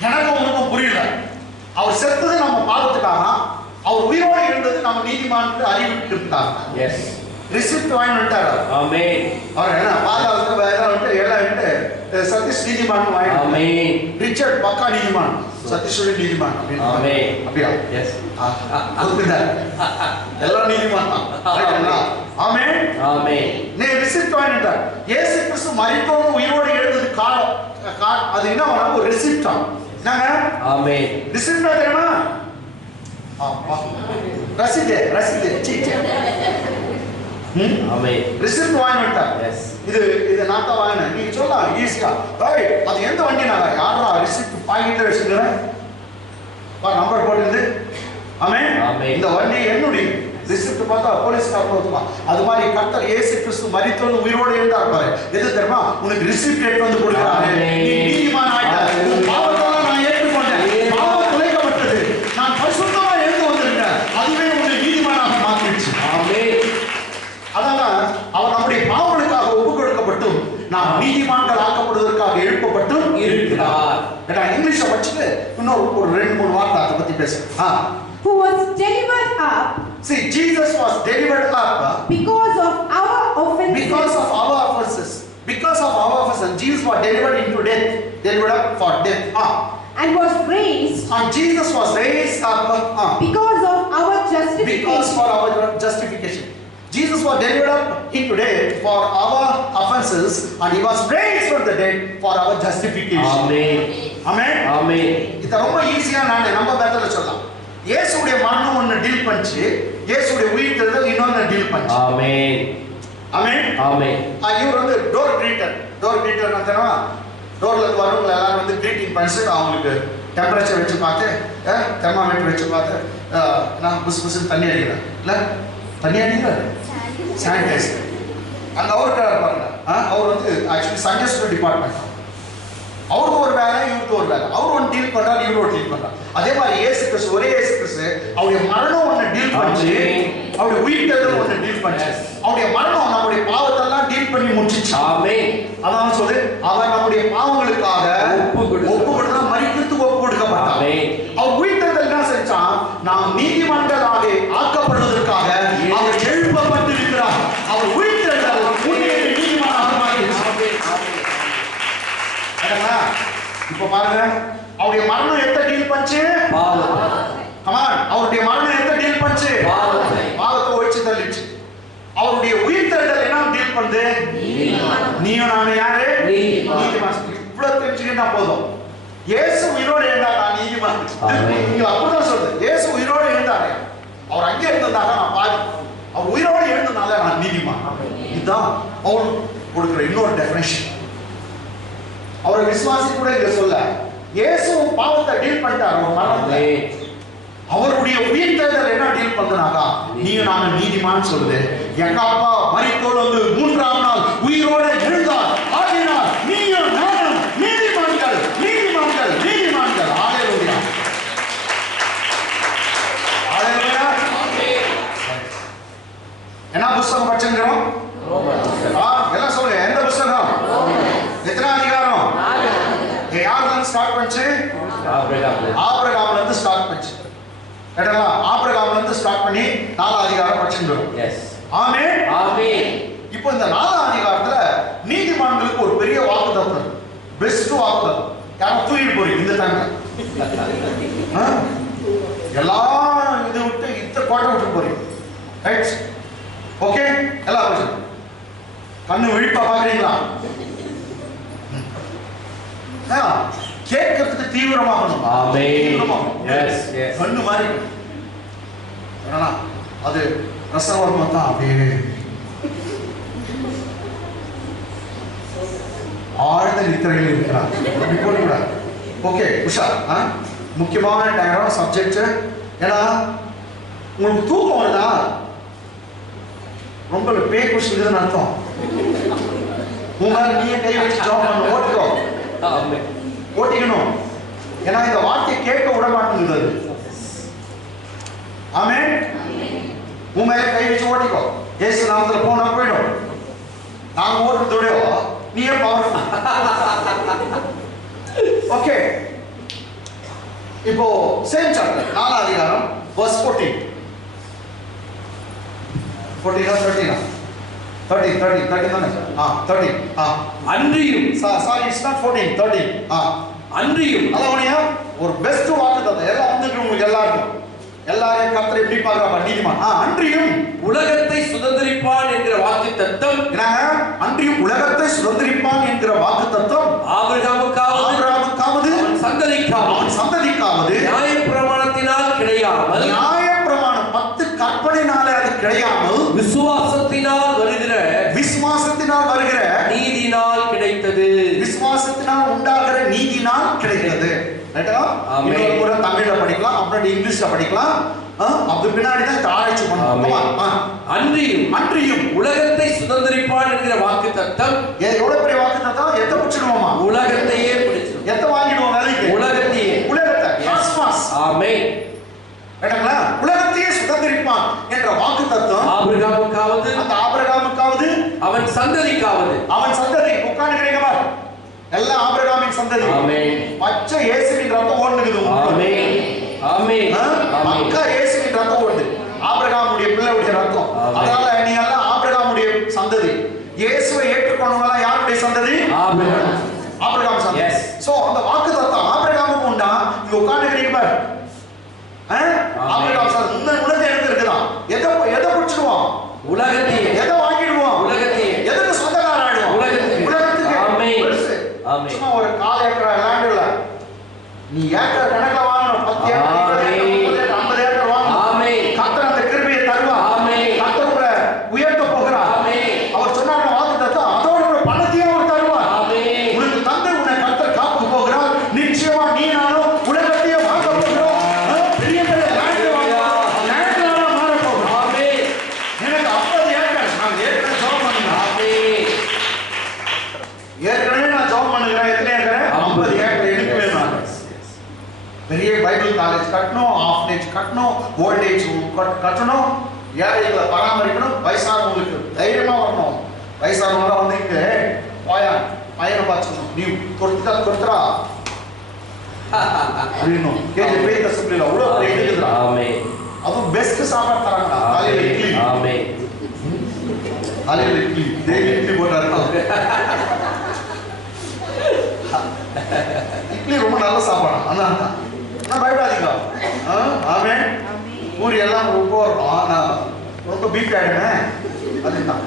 எனக்கும் உனக்கும் புரியல. அவர் செத்தது நம்ம பாவத்துக்காக, அவர் உயிரோடு எழுந்தது நம்ம நீதிமானுக்கு அறிவிட்டு இருந்தார். எஸ். ரிசிப்ட் வாங்கி விட்டார். ஆமென். அவர் என்ன பாதாளத்துல வேற வந்து எல்லாம் விட்டு சதீஷ் நீதிமான் வாங்கி. ஆமென். ரிச்சர்ட் பக்கா நீதிமான், சதீஷ் நீதிமான். ஆமென். அப்படியா? எஸ். எல்லாம் நீதிமான் தான். ஆமென். ஆமென். நீ ரிசிப்ட் வாங்கிட்டார். இயேசு கிறிஸ்து மரித்தோடு உயிரோடு எழுந்தது காலம், அது என்ன ஒரு ரிசிப்ட். என்னங்க? ஆமென். ரிசிப்ட் தெரியுமா? ரசீது, ரசீது, சீட்டு. ஆமென். ரிசிப்ட் வாங்கிட்டார். எஸ். இது நான் தான் வாங்கினேன். நீங்க சொல்லலாம் ஈஸியா, அது எந்த வண்டி? நாங்க யாரா ரிசிப்ட் பாக்கெட்ல வச்சுக்கிறேன், நம்பர் போட்டுருந்து. ஆமென். இந்த வண்டி என்னுடைய. ரிசிப்ட் பார்த்தா போலீஸ்காரன் ஒத்துப்பான். அது மாதிரி கர்த்தர் இயேசு கிறிஸ்து மரித்தோடு உயிரோடு எழுந்தார் பாரு. எது தெரியுமா? உனக்கு ரிசிப்ட் எடுத்து வந்து கொடுக்கிறாரு. நீ நீதிமான் ஆயிட்டார். பாவத்தால நான் ஏற்றுக்கொண்டேன், பாவம் குலைக்கப்பட்டது, நான் பரிசுத்தமா எழுந்து வந்திருக்கேன், அதுவே உன்னை நீதிமானாக மாற்றிடுச்சு. ஆமென். அதனால அவர் நம்முடைய பாவங்களுக்காக ஒப்பு கொடுக்கப்பட்டும், நாம் நீதிமான்கள் ஆக்கப்படுவதற்காக எழுப்பப்பட்டும் இருக்கிறார். இங்கிலீஷ்ல வச்சுட்டு இன்னொரு ஒரு 2-3 வார்த்தை அதை பத்தி பேசுறேன். Who was delivered up. See, Jesus was delivered up because of our offenses. Because of our offenses. Because of our offenses, Jesus was delivered into death, delivered up for death. And was raised. And Jesus was raised up because of our justification. Because for our justification. Jesus was delivered up into death for our offenses, and he was raised from the dead for our justification. Amen. Amen. Amen. இது ரொம்ப ஈஸியா நான் நம்ம மெத்தட்ல சொல்லலாம். இயேசுவுடைய மரணம் ஒன்னு deal பண்ணிச்சு, இயேசுவுடைய உயிர்த்தெழுதல் இன்னொன்னு டீல் பண்ணிச்சு. ஆமென். ஆமென். ஆமென். இவர் வந்து டோர் கிரீட்டர் என்னன்னா, டோர்ல இருந்து வரவங்க எல்லாரும் வந்து கிரீட்டிங் பண்ணிட்டு அவங்களுக்கு டெம்பரேச்சர் வச்சு பார்த்து, தெர்மாமீட்டர் வச்சு பார்த்து, நான் புஸ் புஸ்ன்னு தண்ணி அடிக்கிறேன், இல்ல தண்ணி அடிக்கிறாரு, சானிடைசர். அங்க அவருக்கு பாருங்க, அவர் வந்து ஆக்சுவலி சண்டே டிபார்ட்மெண்ட். அவருக்கு ஒரு வேலை, இவருக்கு ஒரு வேலை. அவர் ஒன்று டீல் பண்றாரு, இவரு ஒரு டீல் பண்றாரு. அதே மாதிரி இயேசு கிறிஸ்து, ஒரே இயேசு கிறிஸ்து அவருடைய மரணம் ஒன்று டீல் பண்ணிச்சு, அவருடைய உயிர்த்தெழுதல் ஒன்று டீல் பண்ணிச்சு. அவருடைய மரணம் நம்முடைய பாவத்தெல்லாம் டீல் பண்ணி முடிச்சிச்சு. ஆமென். அதான் சொல்லு, அவர் நம்முடைய பாவங்களுக்காக ஒப்பு கொடுத்தா, மரிக்கிறதுக்கு ஒப்பு கொடுக்கப்பட்டார். அவர் உயிர்த்தெழுதல் என்ன செஞ்சான்? நாம் நீதிமான்களாக ஆக்கப்படுவதற்காக அவர் எழுப்பப்பட்டிருக்கிறார். அவர் உயிர்த்தெழுதல் உண்மையிலே நீதிமானாக மாறிடுச்சு. இப்ப பாருங்க, அவருடைய மரணம் எத்த டீல் பண்ணிச்சு? அவருடைய மரணம் எத்த டீல் பண்ணிச்சு? பாவத்தை ஒழிச்சு தள்ளிச்சு. அவருடைய உயிர்த்தெழுதல் என்ன டீல் பண்ணுது? நீயும் நானும் யாரு? நீதிமான். இவ்வளவு தெரிஞ்சுக்கிட்டா போதும். இயேசு உயிரோடு எழுந்தார், நான் நீதிமான். நீங்க அப்படிதான் சொல்றது. இயேசு உயிரோடு எழுந்தாரு, அவர் அங்கே இருந்ததாக நான் பாதி, அவர் உயிரோடு எழுந்தனால நான் நீதிமான். இதுதான் பவுல் கொடுக்கிற இன்னொரு டெஃபினிஷன். அவரை விசுவாசி கூட இங்க சொல்ல, இயேசு பாவத்தை டீல் பண்ணிட்டார், அவர் மரணத்தை. அவருடைய உயிர்த்தெழுதல் என்ன டீல் பண்ணாக்கா, நீயும் நானும் நீதிமான் சொல்லுது. எங்க அப்பா மரித்தோடு வந்து 3ஆம் நாள் உயிரோட எழுந்தார், ஆகினால் நீயும் நானும் நீதிமான்கள், நீதிமான்கள், நீதிமான்கள். ஹalleluya, ஹalleluya. என்ன புத்தகம் படிச்சோம்? எல்லாம் சொல்லுங்க, எந்த புத்தகம்? எத்தனை அதிகாரம்? யார்ல இருந்து ஸ்டார்ட் பண்ணிச்சு? ஆபிரகாம்ல இருந்து ஸ்டார்ட் பண்ணிச்சு. ஆபிரகாம்ல இருந்து ஸ்டார்ட் பண்ணி 4ஆம் அதிகாரம் படிச்சிருக்கோம். எஸ். ஆமென். ஆமென். இப்போ இந்த 4ஆம் அதிகாரத்துல நீதிமான்களுக்கு ஒரு பெரிய வாக்குத்தத்தம். பெஸ்ட் வாக்குத்தத்தம். யாரும் தூக்கிட்டு போறீங்க இந்த டைம்ல? எல்லாம் இது விட்டு இந்த கோட்டை விட்டு போறீங்க. ரைட்? ஓகே, எல்லாம் கண்ணு விழிப்பா பாக்குறீங்களா? கேட்கறதுக்கு தீவிரமாகணும். கண்ணு மாதிரி அது ரசவர்மம் தான் அப்படியே ஆழ்ந்த நித்திரையில் இருக்கிறார். அப்படி போடக்கூடாது. ஓகே உஷா, முக்கியமான டைம் சப்ஜெக்ட். ஏன்னா உங்களுக்கு தூக்கம் வருதா? ரொம்ப பேய் குஷிக்குதுன்னு அர்த்தம். உங்க நீங்க கை வச்சு ஜாப் பண்ண ஓட்டிக்கோ, ஓட்டிக்கணும். ஏன்னா இந்த வார்த்தையை கேட்க விட மாட்டேங்குது. ஆமென். உன் மேல கை வச்சு ஓட்டிக்கோ. இயேசு நாமத்துல போனா போயிடும். நான் ஓடுறதோடயோ நீயே பவர்ஃபுல். ஓகே, இப்போ சேம் சாப்டர் 4ஆம் அதிகாரம் verse 14. 14 13 தானே? 13. அன்றியும் சாரி இட்ஸ் நாட் 14, 13. அன்றியும் அதாவணியா ஒரு பெஸ்ட் வாக்குத்தத்தம் எல்லாம் வந்துட்டு உங்களுக்கு எல்லாருக்கும் எல்லாரையும் கர்த்தர் எப்படி பார்க்கறா? நீதிமான். அன்றியும் உலகத்தை சுதந்தரிப்பான் என்கிற வாக்குத்தத்தம். அன்றியும் உலகத்தை சுதந்தரிப்பான் என்கிற வாக்குத்தத்தம் ஆபிரகாமுக்காவது அவன் சந்ததிக்காவது நியாயப்பிரமாணத்தினால் கிடையாமல், நியாயப்பிரமாணம் 10 கற்பனையினாலே அது கிடையாமல், விசுவாசத்தினால் வருகிற நீதியினால் கிடைத்தது. விசுவாசத்தினால் உண்டாகிற நீதியினால் கிடைத்தது. ரைட்டா? இன்னொரு முறை தமிழ்ல படிக்கலாம், அப்புறம் இங்கிலீஷ்ல படிக்கலாம். அது பின்னாடி தான் ஆராய்ச்சி பண்ணணும். அன்றியும் உலகத்தை சுதந்தரிப்பான் என்கிற வாக்குத்தத்தம். எவ்வளவு பெரிய வாக்குத்தத்தம்? எத்த பிடிச்சிடுவோமா? உலகத்தையே பிடிச்சிடும். எத்த வாங்கிடுவோம் வேலைக்கு? உலகத்தை. ஆமென். ரைட்டுங்களா? உலகத்தையே சுதந்தரிப்பான் என்ற வாக்குத்தத்தம் ஆபிரகாமுக்காவது, அந்த ஆபிரகாமுக்காவது, அவன் சந்ததிக்காவது. உட்கார்ந்துக்கிறீங்க பாரு, எல்லாம் ஆபிரகாமின் சந்ததி. ஆமென். பச்சை இயேசுவின் ரத்தம் ஓடுது. ஆமென். ஆமென். மக்கா இயேசுவின் ரத்தம் ஓடுது. ஆபிரகாமுடைய பிள்ளையுடைய ரத்தம். அதனால நீ எல்லாம் ஆபிரகாமுடைய சந்ததி. இயேசுவை ஏற்றுக்கொண்டவங்க எல்லாம் யாருடைய சந்ததி? ஆபிரகாம் சந்ததி. சோ அந்த வாக்குத்தத்தம் ஆபிரகாமுக்கு உண்டா? இங்க உட்கார்ந்துக்கிறீங்க பாரு, ஆபிரகாம் சந்ததி முன்ன உலகத்தை எடுத்து இருக்குதான். எதை பிடிச்சிடுவான்? உலகத்தையே. எதை வாங்கிடுவான்? உலகத்தையே. எதுக்கு சொந்தக்காரன் ஆயிடுவான்? உலகத்துக்கு. ஆமென். சும்மா ஒரு 4 ஏக்கர் லேண்ட் இல்ல, நீ ஏக்கர் கணக்குல வாங்கணும். 10 ஏக்கர் 50 ஏக்கர் வாங்கணும். ஆமென். கர்த்தர் அந்த கிருபையை தருவார். ஆமென். கர்த்தர் உங்களை உயர்த்த போகிறார். ஆமென். அவர் சொன்னார் வாக்குத்தத்தம், அதோட ஒரு பணத்தையே அவர் தருவார். ஆமென். உனக்கு தந்து உன்னை கர்த்தர் காக்க போகிறார். நிச்சயமா நீ நானும் உலகத்தையே வாங்க போகிறோம். பெரிய பெரிய லேண்ட் வாங்கலாம், லேண்ட்ல மாற போகிறோம். ஆமென். எனக்கு 50 ஏக்கர் நான் ஏற்கனவே ஜெபம் பண்ணுங்க. ஆமென். ஏற்கனவே நான் ஜெபம் பண்ணுகிறேன். எத்தனை ஏக்கர்? 50 ஏக்கர் எனக்கு வேணும். பெரிய பைபிள் காலேஜ் கட்டணும், ஆஃப்னேஜ் கட்டணும், ஓல்டேஜ் கட்டணும், ஏழைகளை பராமரிக்கணும், வயசானவங்களுக்கு தைரியமா வரணும். வயசானவங்க வந்து இங்க பையனை பார்த்துக்கணும், நீ கொடுத்துறா அப்படின்னும். கேஜி பெரிய கசப்பில் அவ்வளோ இருக்குதுடா. அதுவும் பெஸ்ட் சாப்பாடு தராங்கடா. காலையில் இட்லி, காலையில் இட்லி, டெய்லி இட்லி போட்டாரு. இட்லி ரொம்ப நல்ல சாப்பாடு. அதான் பயப்படாதீங்க. ஆமென். பூரி எல்லாம் ரொம்ப வரும், நான் ரொம்ப பீக் ஆயிடுவேன். அதுதான்.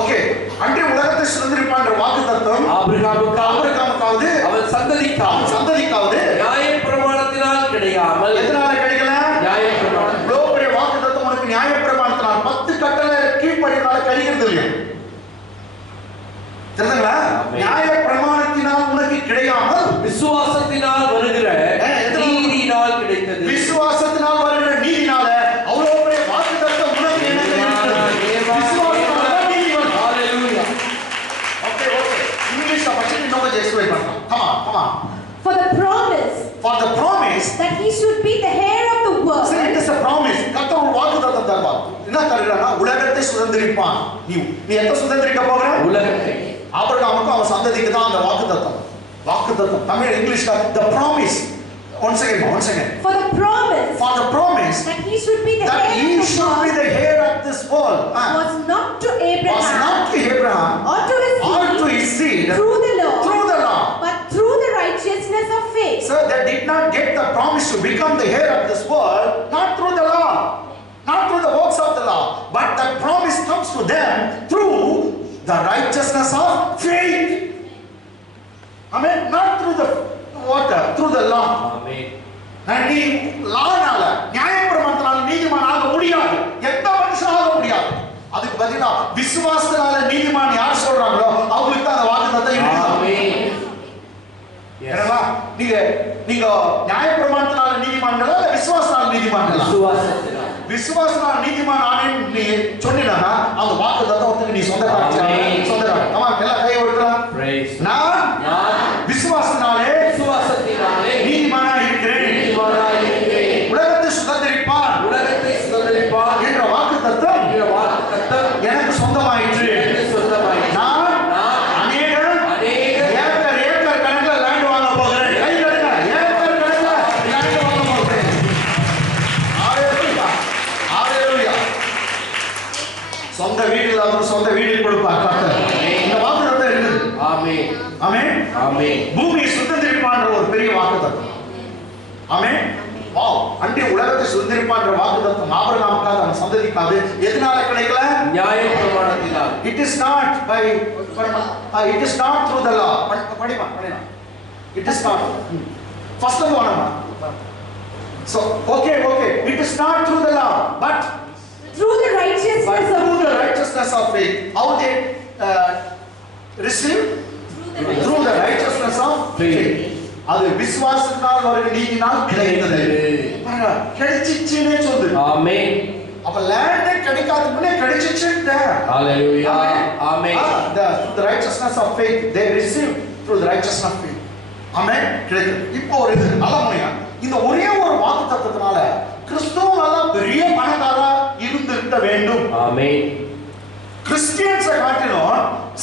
ஓகே, அன்றைய உலகத்தை சுதந்திரிப்பான்ற வாக்குத்தத்தம் ஆபிரகாமுக்காவது, அவன் சந்ததிக்காவது நியாயப்பிரமாணத்தினால் கிடையாமல். எதனால கிடைக்கல? நியாயப்பிரமாணம். இவ்வளவு பெரிய வாக்குத்தத்தம் உனக்கு நியாயப்பிரமாணத்தினால் 10 கட்டளை கீழ்ப்படினால கிடைக்கிறது இல்லையா? தெரியுங்களா? நியாயப்பிரமாணத்தினால் உனக்கு கிடையாமல் விசுவாசத்தினால் வருகிற நீதியினால் கிடைத்தது. விசுவாசத்தினால் வருகிற நீதினால அவ்வளவு பெரிய வாக்குத்தத்தம் உனக்கு என்ன கிடைத்தது? விசுவாசத்தினால நீதி வரும். ஹalleluya. ஓகே. இங்கிலீஷ்ல படிச்சு இன்னொரு எக்ஸ்பிளைன் பண்ணலாம். come on. For the promise that he should be the heir of the world. See, it is a promise. கர்த்தர் ஒரு வாக்குத்தத்தம் தருவார். என்ன தருகிறானா? உலகத்தை சுதந்தரிப்பான். நீ எதை சுதந்தரிக்க போகிற? உலகத்தை. ஆபிரகாமுக்கு அவன் சந்ததிக்கு தான் அந்த வாக்குத்தத்தம். தமிழ் இங்கிலீஷ்ல the promise. Once again. For the promise For the promise that he should be the that head he of the should be world the head of this world was not to was Abraham not to Abraham or to his or to seed his seed through the law, but but through the righteousness of faith. so they did not get the promise to become the head of this world, not through the law, not through the works of the law, but the promise comes to them through the righteousness of faith. Amen. Not through the water, through the law. Amen. நீ லானால நியாயப்பிரமாணத்தினால நீதிமான் ஆக முடியாது. எந்த மனுஷனும் ஆக முடியாது. அதுக்கு பதிலா விசுவாசத்தினால நீதிமான் யார் சொல்றாங்களோ அவங்களுக்கு தான் அந்த வாக்குத்தத்தம் இருக்குது. ஆமென். ஏன்னா நீங்க நியாயப்பிரமாணத்தினால நீதிமான்களா இல்ல விசுவாசத்தினால நீதிமான்களா? விசுவாசத்தினால நீதிமான் ஆனேன்னு நீ சொன்னீனா அந்த வாக்குத்தத்தத்துக்கு நீ சொந்தக்காரன். ஆமா, எல்லாம் கை ஓடுறா. நான் விசுவாசத்தினாலே நீதிமானா இருக்கிறேன். உலகத்தை சுதந்தரிப்பான் என்ற வாக்குத்தத்தம் எனக்கு சொந்தமாயிற்று. நான் அநேக ஏக்கர் கணக்கில் லேண்ட் வாங்க போகிறேன். கை கட்டுங்க. ஏக்கர் கணக்கில் லேண்ட் வாங்க போகிறேன். ஹalleluya, ஹalleluya. சொந்த வீட்டில் அவர் சொந்த வீடு கொடுப்பார் கர்த்தர். இந்த வாக்குத்தத்தம் இருக்குது. ஆமென். ஆமென். ஆமென். பூமியை சுதந்தரிப்பான்ற ஒரு பெரிய வாக்குத்தத்தம். ஆமென். வாவ், அன்றைய உலகத்தை சுதந்தரிப்பான்ற வாக்குத்தத்தம் ஆபிரகாமுக்காக அவன் சந்ததிக்காக எதனால கிடைக்கல? நியாயப்பிரமாணத்தினால். It is not through the law. படிமா. It is not. First of all, so okay. It is not through the law, but Through the righteousness of faith. How they receive? Through the righteousness of faith. அது விசுவாசத்தினால் ஒரு நீதினால் கிடைத்தது. கிடைச்சிச்சுனே சொல்லுது. ஆமென். அப்ப land கிடைக்காததுக்கு முன்னே கிடைச்சிச்சுங்க. ஹalleluya. ஆமென். The righteousness of faith they received through the righteousness of faith. ஆமென். கிடைத்தது. இப்போ ஒரு இது நல்ல முறையா இந்த ஒரே ஒரு வாக்குத்தத்தத்தினால கிறிஸ்துவனால பெரிய பணக்காரா இருந்திருக்க வேண்டும். ஆமென். கிறிஸ்டியன்ஸ் காட்டிலும்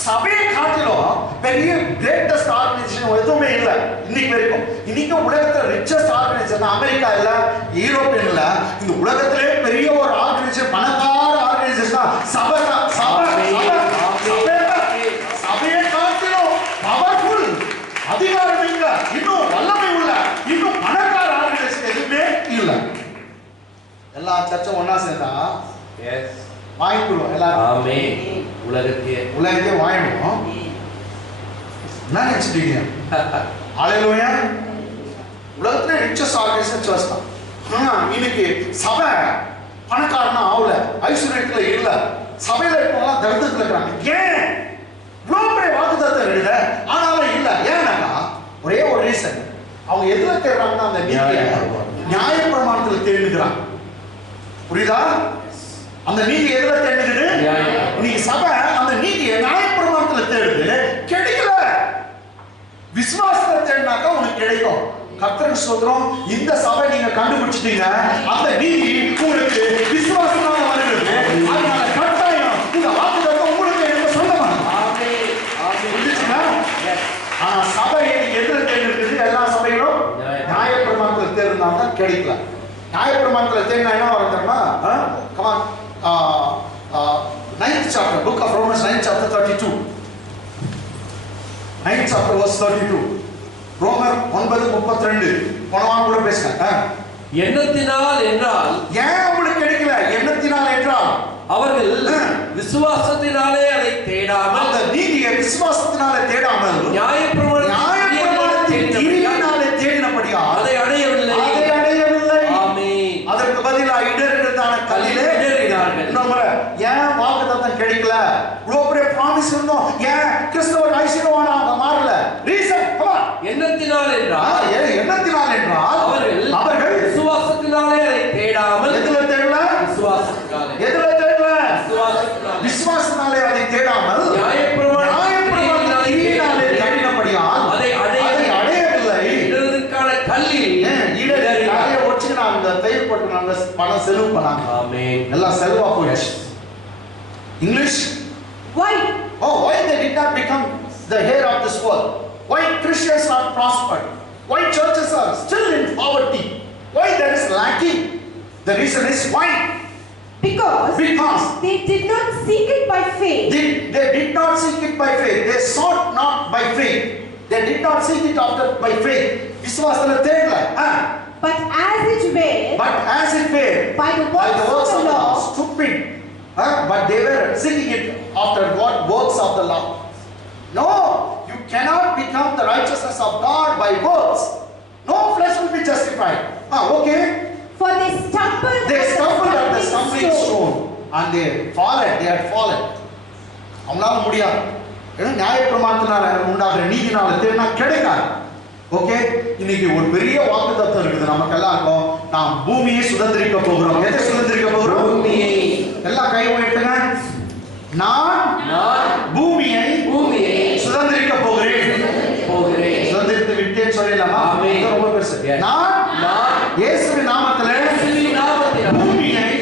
சபையை காட்டிலும் பெரிய கிரேட்டஸ்ட் ஆர்கனைசேஷன் எதுவுமே இல்லை இன்னைக்கு வரைக்கும். இன்னைக்கு உலகத்துல ரிச்சஸ்ட் ஆர்கனைசேஷன் அமெரிக்கா இல்ல, யூரோப்பியன் இல்ல, இந்த உலகத்திலே பெரிய ஒரு ஆர்கனைசேஷன் பணக்கார ஆர்கனைசேஷன் சபையை காட்டிலும் பவர்ஃபுல் அதிகாரம் இல்ல, இன்னும் வல்லமை உள்ள, இன்னும் பணக்கார ஆர்கனைசேஷன் எதுவுமே இல்லை. எல்லா சர்ச்சும் ஒன்னா சேர்ந்தா வாங்கிக்கிறோம் எல்லாரும். ஆமென். உலகத்தையே வாங்கிடுவோம். என்ன நினைச்சிட்டீங்க? ஹalleluya. உலகத்துல ரிச்சஸ்ட் ஆர்கனைசேஷன் சர்ச் தான். இன்னைக்கு சபை பணக்காரனா ஆகல, ஐஸ்வர்யத்துல இல்ல, சபையில இருக்கவங்க தரித்திரத்துல இருக்காங்க. ஏன் இவ்வளவு பெரிய வாக்குத்தத்தம் இருக்குது ஆனாலும் இல்ல? ஏன்னாக்கா ஒரே ஒரு ரீசன், அவங்க எதுல தேடுறாங்கன்னா அந்த நியாயப்பிரமாணத்துல தேடுகிறாங்க. புரியுதா? அந்த நீதி எதுல தேடுது? இன்னைக்கு சபை அந்த நீதியை நியாயப்பிரமாணத்துல தேடுது, கிடைக்கல. விசுவாசத்தை தேடினாக்கா உனக்கு கிடைக்கும். கர்த்தருக்கு ஸ்தோத்திரம். இந்த சபை நீங்க கண்டுபிடிச்சிட்டீங்க, அந்த நீதி உங்களுக்கு விசுவாசமாக வருகிறது. அதனால கட்டாயம் இந்த வாக்குத்தத்தம் உங்களுக்கு எனக்கு சொல்லணும். புரிஞ்சுச்சுன்னா? ஆனா சபை எதுல தேடிருக்குது? எல்லா சபைகளும் நியாயப்பிரமாணத்துல தேடினாங்க, கிடைக்கல. நியாயப்பிரமாணத்துல தேடினா என்ன வரும் தெரியுமா? Come on. 9th chapter, book of Romans, 9th chapter 32. 9th chapter verse 32. ரோமர் 9:32. போனவான் கூட பேசுறேன். எண்ணத்தினால் என்றால் ஏன் உங்களுக்கு கிடைக்கல? எண்ணத்தினால் என்றால் அவர்கள் விசுவாசத்தினாலே அதை தேடாமல், அந்த நீதியை விசுவாசத்தினாலே தேடாமல் நியாயப்பிரமாணத்தின் கிரியையினாலே தேடினபடியால் அதை அடையவில்லை. ஆமென். அதற்கு பதிலாக இடறினதான கல்லிலே இடறினார்கள். ஏன் வாக்குத்தத்தம் கிடைக்கல? இவ்வளவு பெரிய ப்ராமிஸ் இருந்தோம், ஏன் கிறிஸ்தவர் ஐஸ்வர்யவானாக மாறல? ரீசன் எண்ணத்தினால் என்றால் அவர்கள் விசுவாசத்தினாலே அதை தேடாமல், எதுல தேடல? விசுவாசத்தினாலே. எதுல தேடல? விசுவாசத்தினாலே. அதை தேடாமல் நியாயப்பிரமாணத்தினாலே தேடினபடியால் அதை அடையவில்லை. இதற்கான கல்லில் இடறி ஒச்சு நாங்க தயிர் போட்டு நாங்க பணம் செலவு பண்ணாங்க. ஆமென். எல்லாம் செலவா போயிடுச்சு. English Why they did not become the head of this world? Why Christians are prospered? Why churches are still in poverty? The reason is why? Because Because they did not seek it by faith. they did not seek it by faith. They sought not by faith. They did not seek it after by faith. விசுவாசத்துல தேடல. But as it were, But as it were, by the works of the law, stupid. But they were seeking it after what works of the law. No, you cannot become the righteousness of God by works. No flesh will be justified. Okay. for they stumbled at the stumbling stone and they had fallen. அவங்களால முடியாது. ஏன்னா நியாயப்பிரமாணத்தினால உண்டாகிற நீதினால தேடினா கிடைக்காது. Okay, இன்னைக்கு ஒரு பெரிய வாக்குத்தத்தம் இருக்குது நமக்கு எல்லாருக்கும். நாம் பூமியை சுதந்திரிக்க போகிறோம். எதை சுதந்திரிக்க போகிறோம்? பூமியை. எல்லாம் கை உயர்த்துங்க. நான் பூமியை சுதந்திரிக்க போகிறேன். சுதந்திரித்து விட்டேன்னு சொல்லலாமா? ரொம்ப பெருசு. நான் இயேசுவின் நாமத்திலே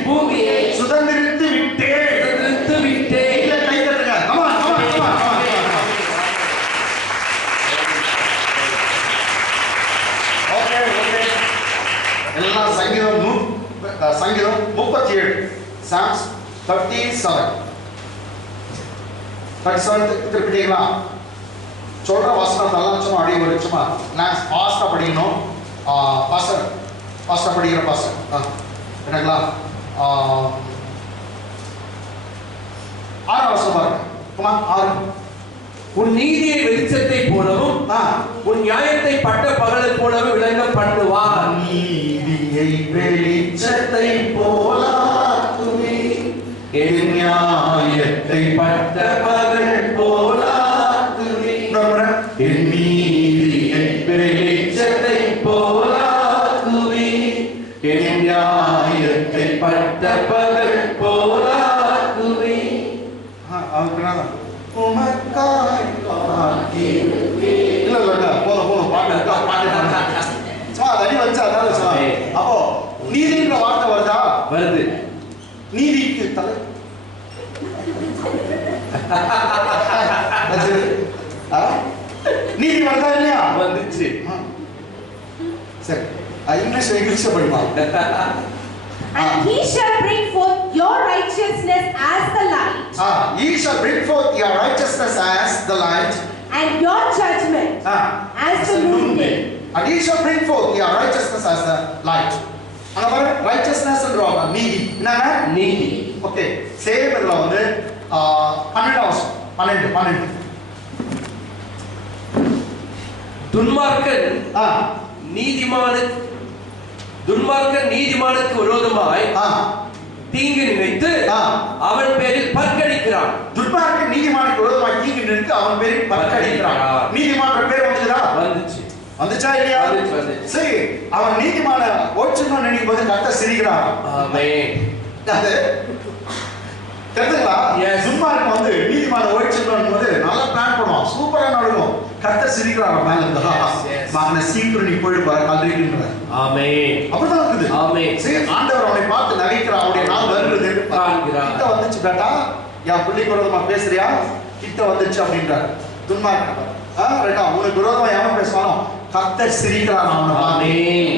பூமியை சுதந்திரித்து விட்டேன். இல்ல கை தட்டுங்க. come on. ஓகே எல்லாம் சங்கீதம் 37 Psalms 37 திருப்பிட்டீங்களா? சொல்ற வசனத்தெல்லாம் சும்மா அப்படியே ஒரு சும்மா நான் ஃபாஸ்டா படிக்கணும். பாஸ்டர் படிக்கிற பாஸ்டர் என்னங்களா? 6 வசனம் பாருங்க. come on 6. உன் நீதியை வெளிச்சத்தை போலவும் உன் நியாயத்தை பட்ட பகலை போலவும் விளங்க பண்ணுவார். நீதியை வெளிச்சத்தை போலாக்குவே, என் நியாயத்தை பட்ட பகல் போலாக்குவே. என் நீதியை வெளிச்சத்தை போலாக்குவே, என் நியாயத்தை பட்ட பகல் போலாக்குவே. உமக்காய் இல்ல போதும் பாட்டு சும்மா தண்ணி வச்சா அப்போ நீதின்ற வார்த்தை வருதா? வருது. நீதிக்கு தலை நீதி வருதா இல்லையா? வந்துச்சு. சரி, இங்கிலீஷ் படிப்பா. And he shall bring forth your righteousness as the light. He shall bring forth your righteousness as the light. And your judgment as the noonday. And he shall bring forth your righteousness as the light. அங்க பாரு, righteousness ன்றோம் நீதி. என்னன்னா நீதி. Okay, சேவர்ல வந்து 12 துன்மார்க்கன் நீதிமானுக்கு விரோதமாய் தீங்கு நினைத்து அவன் பேரில் பற்கடிக்கிறான். துன்மார்க்கன் நீதிமானுக்கு விரோதமாய் தீங்கு நினைத்து அவன் பேரில் பற்கடிக்கிறான். நீதிமான் பேர் வந்துதா? வந்துச்சா இல்லையா? சரி, அவன் நீதிமான ஓட்சணும் நினைக்கும் போது கர்த்தர் சிரிக்கிறார். ஆமென். அது தெரியுங்களா? துன்மார்க்கன் வந்து நீதிமான ஓட்சணும் போது நல்லா பிளான் பண்ணுவான், சூப்பரா நடக்கும். கர்த்தர் சிரிக்கிறார் மேல இருந்து. மகனை சீக்கிரம் நீ போய் பாரு கல்றின்றார். ஆமென். அப்படிதான் இருக்குது. ஆமென். சரி, ஆண்டவர் அவனை பார்த்து நகைக்கிறார். அவருடைய நாள் வருகிறது காண்கிறார். கிட்ட வந்துச்சு பேட்டா, என் பிள்ளைக்கு விரோதமா பேசுறியா? கிட்ட வந்துச்சு அப்படின்றார் துன்மார்க்கன். ரெண்டா உனக்கு விரோதமா எவன் பேசுவானோ கர்த்தர் சிரிக்கிறான் அவனை. ஆமென்.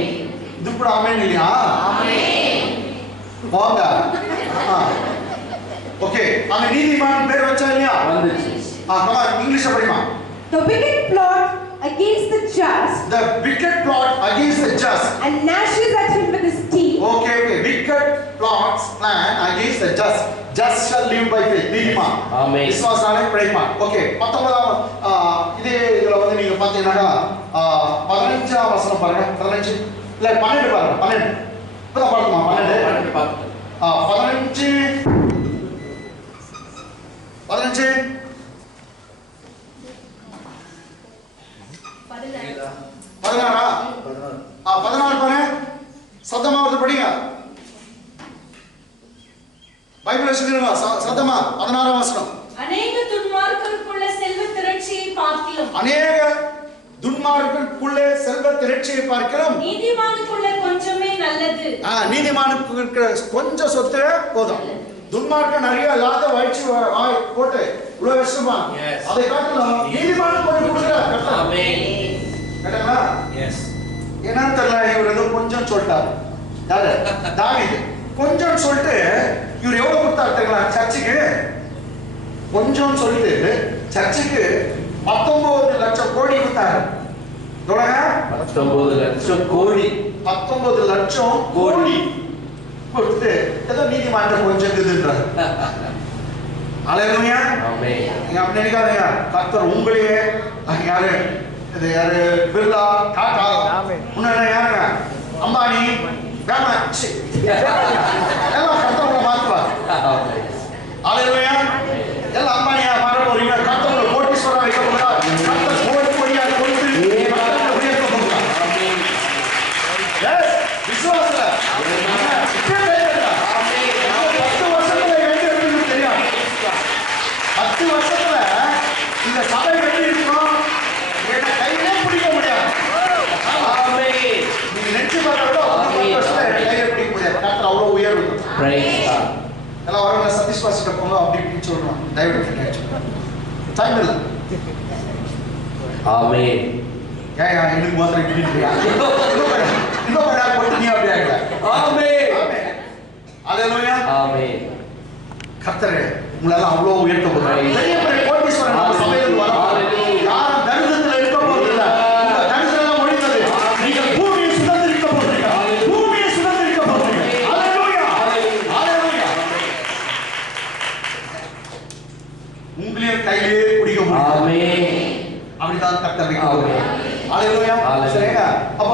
இது கூட ஆமென் இல்லையா? ஆமென். போங்க. ஓகே, அங்க நீதிமான் பேர் வச்சா இல்லையா? வந்துச்சு. கமா இங்கிலீஷ்ல படிமா. The wicked plot against the just. The wicked plot against the just. And gnashes at him with his teeth. Okay. Wicked plots plan against the just. Just shall live by faith. நீதிமான் விசுவாசத்தாலே பிழைப்பான். Okay, 19 இதே இதுல வந்து நீங்க பாத்தீங்கன்னா 15ஆம் வசனம் பாருங்க. 15 இல்ல 12 பாருங்க. 12 இப்பதான் பார்க்கணுமா? 12 பார்த்து 15 16 பாருங்க. சத்தமா வந்து படிங்க. பைபிள் வச்சுக்கிறீங்க சத்தமா. 16ஆம் வசனம். அநேக துன்மார்க்கருக்குள்ள செல்வ திரட்சியை பார்க்கிறோம். அநேக துன்மார்க்கருக்குள்ளே செல்வ திரட்சியை பார்க்கிறோம். நீதிமானுக்குள்ள கொஞ்சமே நல்லது. நீதிமானுக்கு இருக்கிற கொஞ்சம் சொத்து போதும். துன்மார்க்க நிறைய இல்லாத வயிற்று போட்டு இவ்வளவு வருஷமா அதை காட்டலாம். நீதிமானுக்கு கொஞ்சம் கொடுக்குறார். ஆமென். கேட்டா? எஸ். என்னன்னு தெரியல, இவர் ஏதோ கொஞ்சம் சொல்லிட்டார். யாரு? தாவீது. கொஞ்சம் சொல்லிட்டு இவர் எவ்வளவு கொடுத்தாரு தெரியுங்களா சர்ச்சுக்கு? கொஞ்சம் சொல்லிட்டு சர்ச்சுக்கு 19 லட்சம் கோடி கொடுத்தாரு. எவ்வளவுங்க? 19 லட்சம் கோடி. 19 லட்சம் கோடி கொடுத்து ஏதோ நீதிமன்ற கொஞ்சம் இருக்குதுன்றாரு. அல்லேலூயா. ஆமென். நீங்க அப்படி நினைக்காதீங்க. கர்த்தர் உங்களையே யாரு இது யாரு பிர்லா டாடா முன்ன யாருங்க அம்பானி வேமாச்சி எல்லாம் கர்த்தர் உங்களை மாத்துவார். அல்லேலூயா. எல்லாம் அம்பானியா மாற போறீங்க. கர்த்தர் உங்களை கோடீஸ்வரரா வைக்க போறார். கர்த்தர் கோடி கோடியா கொடுத்து கர்த்தரை உயர்த்த போகிறார். ஆமென். எஸ் விசுவாசத்துல ஆமென். 10 வருஷத்துல எங்க இருக்குன்னு தெரியாது. 10 வருஷத்துல இந்த சபை எப்படி இருக்கும் என்ன கையிலே பிடிக்க முடியாது. ஆமென். நீங்க நினைச்சு பார்த்தா 10 வருஷத்துல என்ன கையிலே பிடிக்க முடியாது. கர்த்தர் அவ்வளவு உயர்வு. Praise God. எல்லாம் வரவங்க சதீஷ் பாஸ்டர் போங்க அப்படி இப்படின்னு சொல்றோம். தயவு டைம் இல்லை. ஆமென். ஏன் எனக்கு மாத்திரம் இப்படி இல்லையா? இன்னும் போட்டு நீ அப்படி ஆகல. ஆமென். அல்லேலூயா. ஆமென். கர்த்தரே உங்களெல்லாம் அவ்வளவு உயர்த்த போறாரு. பெரிய பெரிய கோடீஸ்வரன் நம்ம சபையில் வராங்க. யாரும் தரிசனத்துல இருக்க போறது இல்ல. உங்க தரிசனம் ஒழிந்தது. நீங்க பூமியை சுதந்திரிக்க போறீங்க. பூமியை சுதந்திரிக்க போறீங்க. அல்லேலூயா. அல்லேலூயா. உங்களையும் கையிலே பிடிக்க முடியும். ஆமென். அப்படிதான் கர்த்தர் வைக்க ஆமென். போறாரு. அல்லேலூயா. அல்லேலூயா. சரிங்க. அப்ப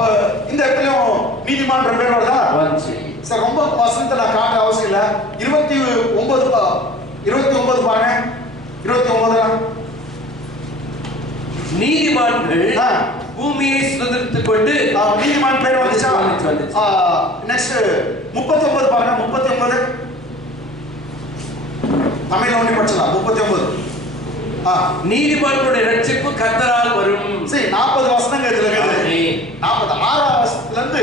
இந்த இடத்துலயும் நீதிமான் ரெண்டு பேர் வருதா? வந்துச்சு. சார் ரொம்ப வசனத்தை நான் காட்ட அவசியம் இல்ல. 29 பாருங்க. 29 நீதிமான்கள் ஆ. பூமியை சுதந்திரித்துக் கொண்டு நீதிமான் பேர் வந்துச்சா? வந்துச்சு. நெக்ஸ்ட் 39 பாருங்க. 39 தமிழ்ல ஒண்ணு படிச்சலாம். 39 நீதிமான்களுடைய ரட்சிப்பு கர்த்தரால் வரும். சரி 40 வசனங்கள் இதுல இருக்குது. ஆமென். 46 வசனத்துல இருந்து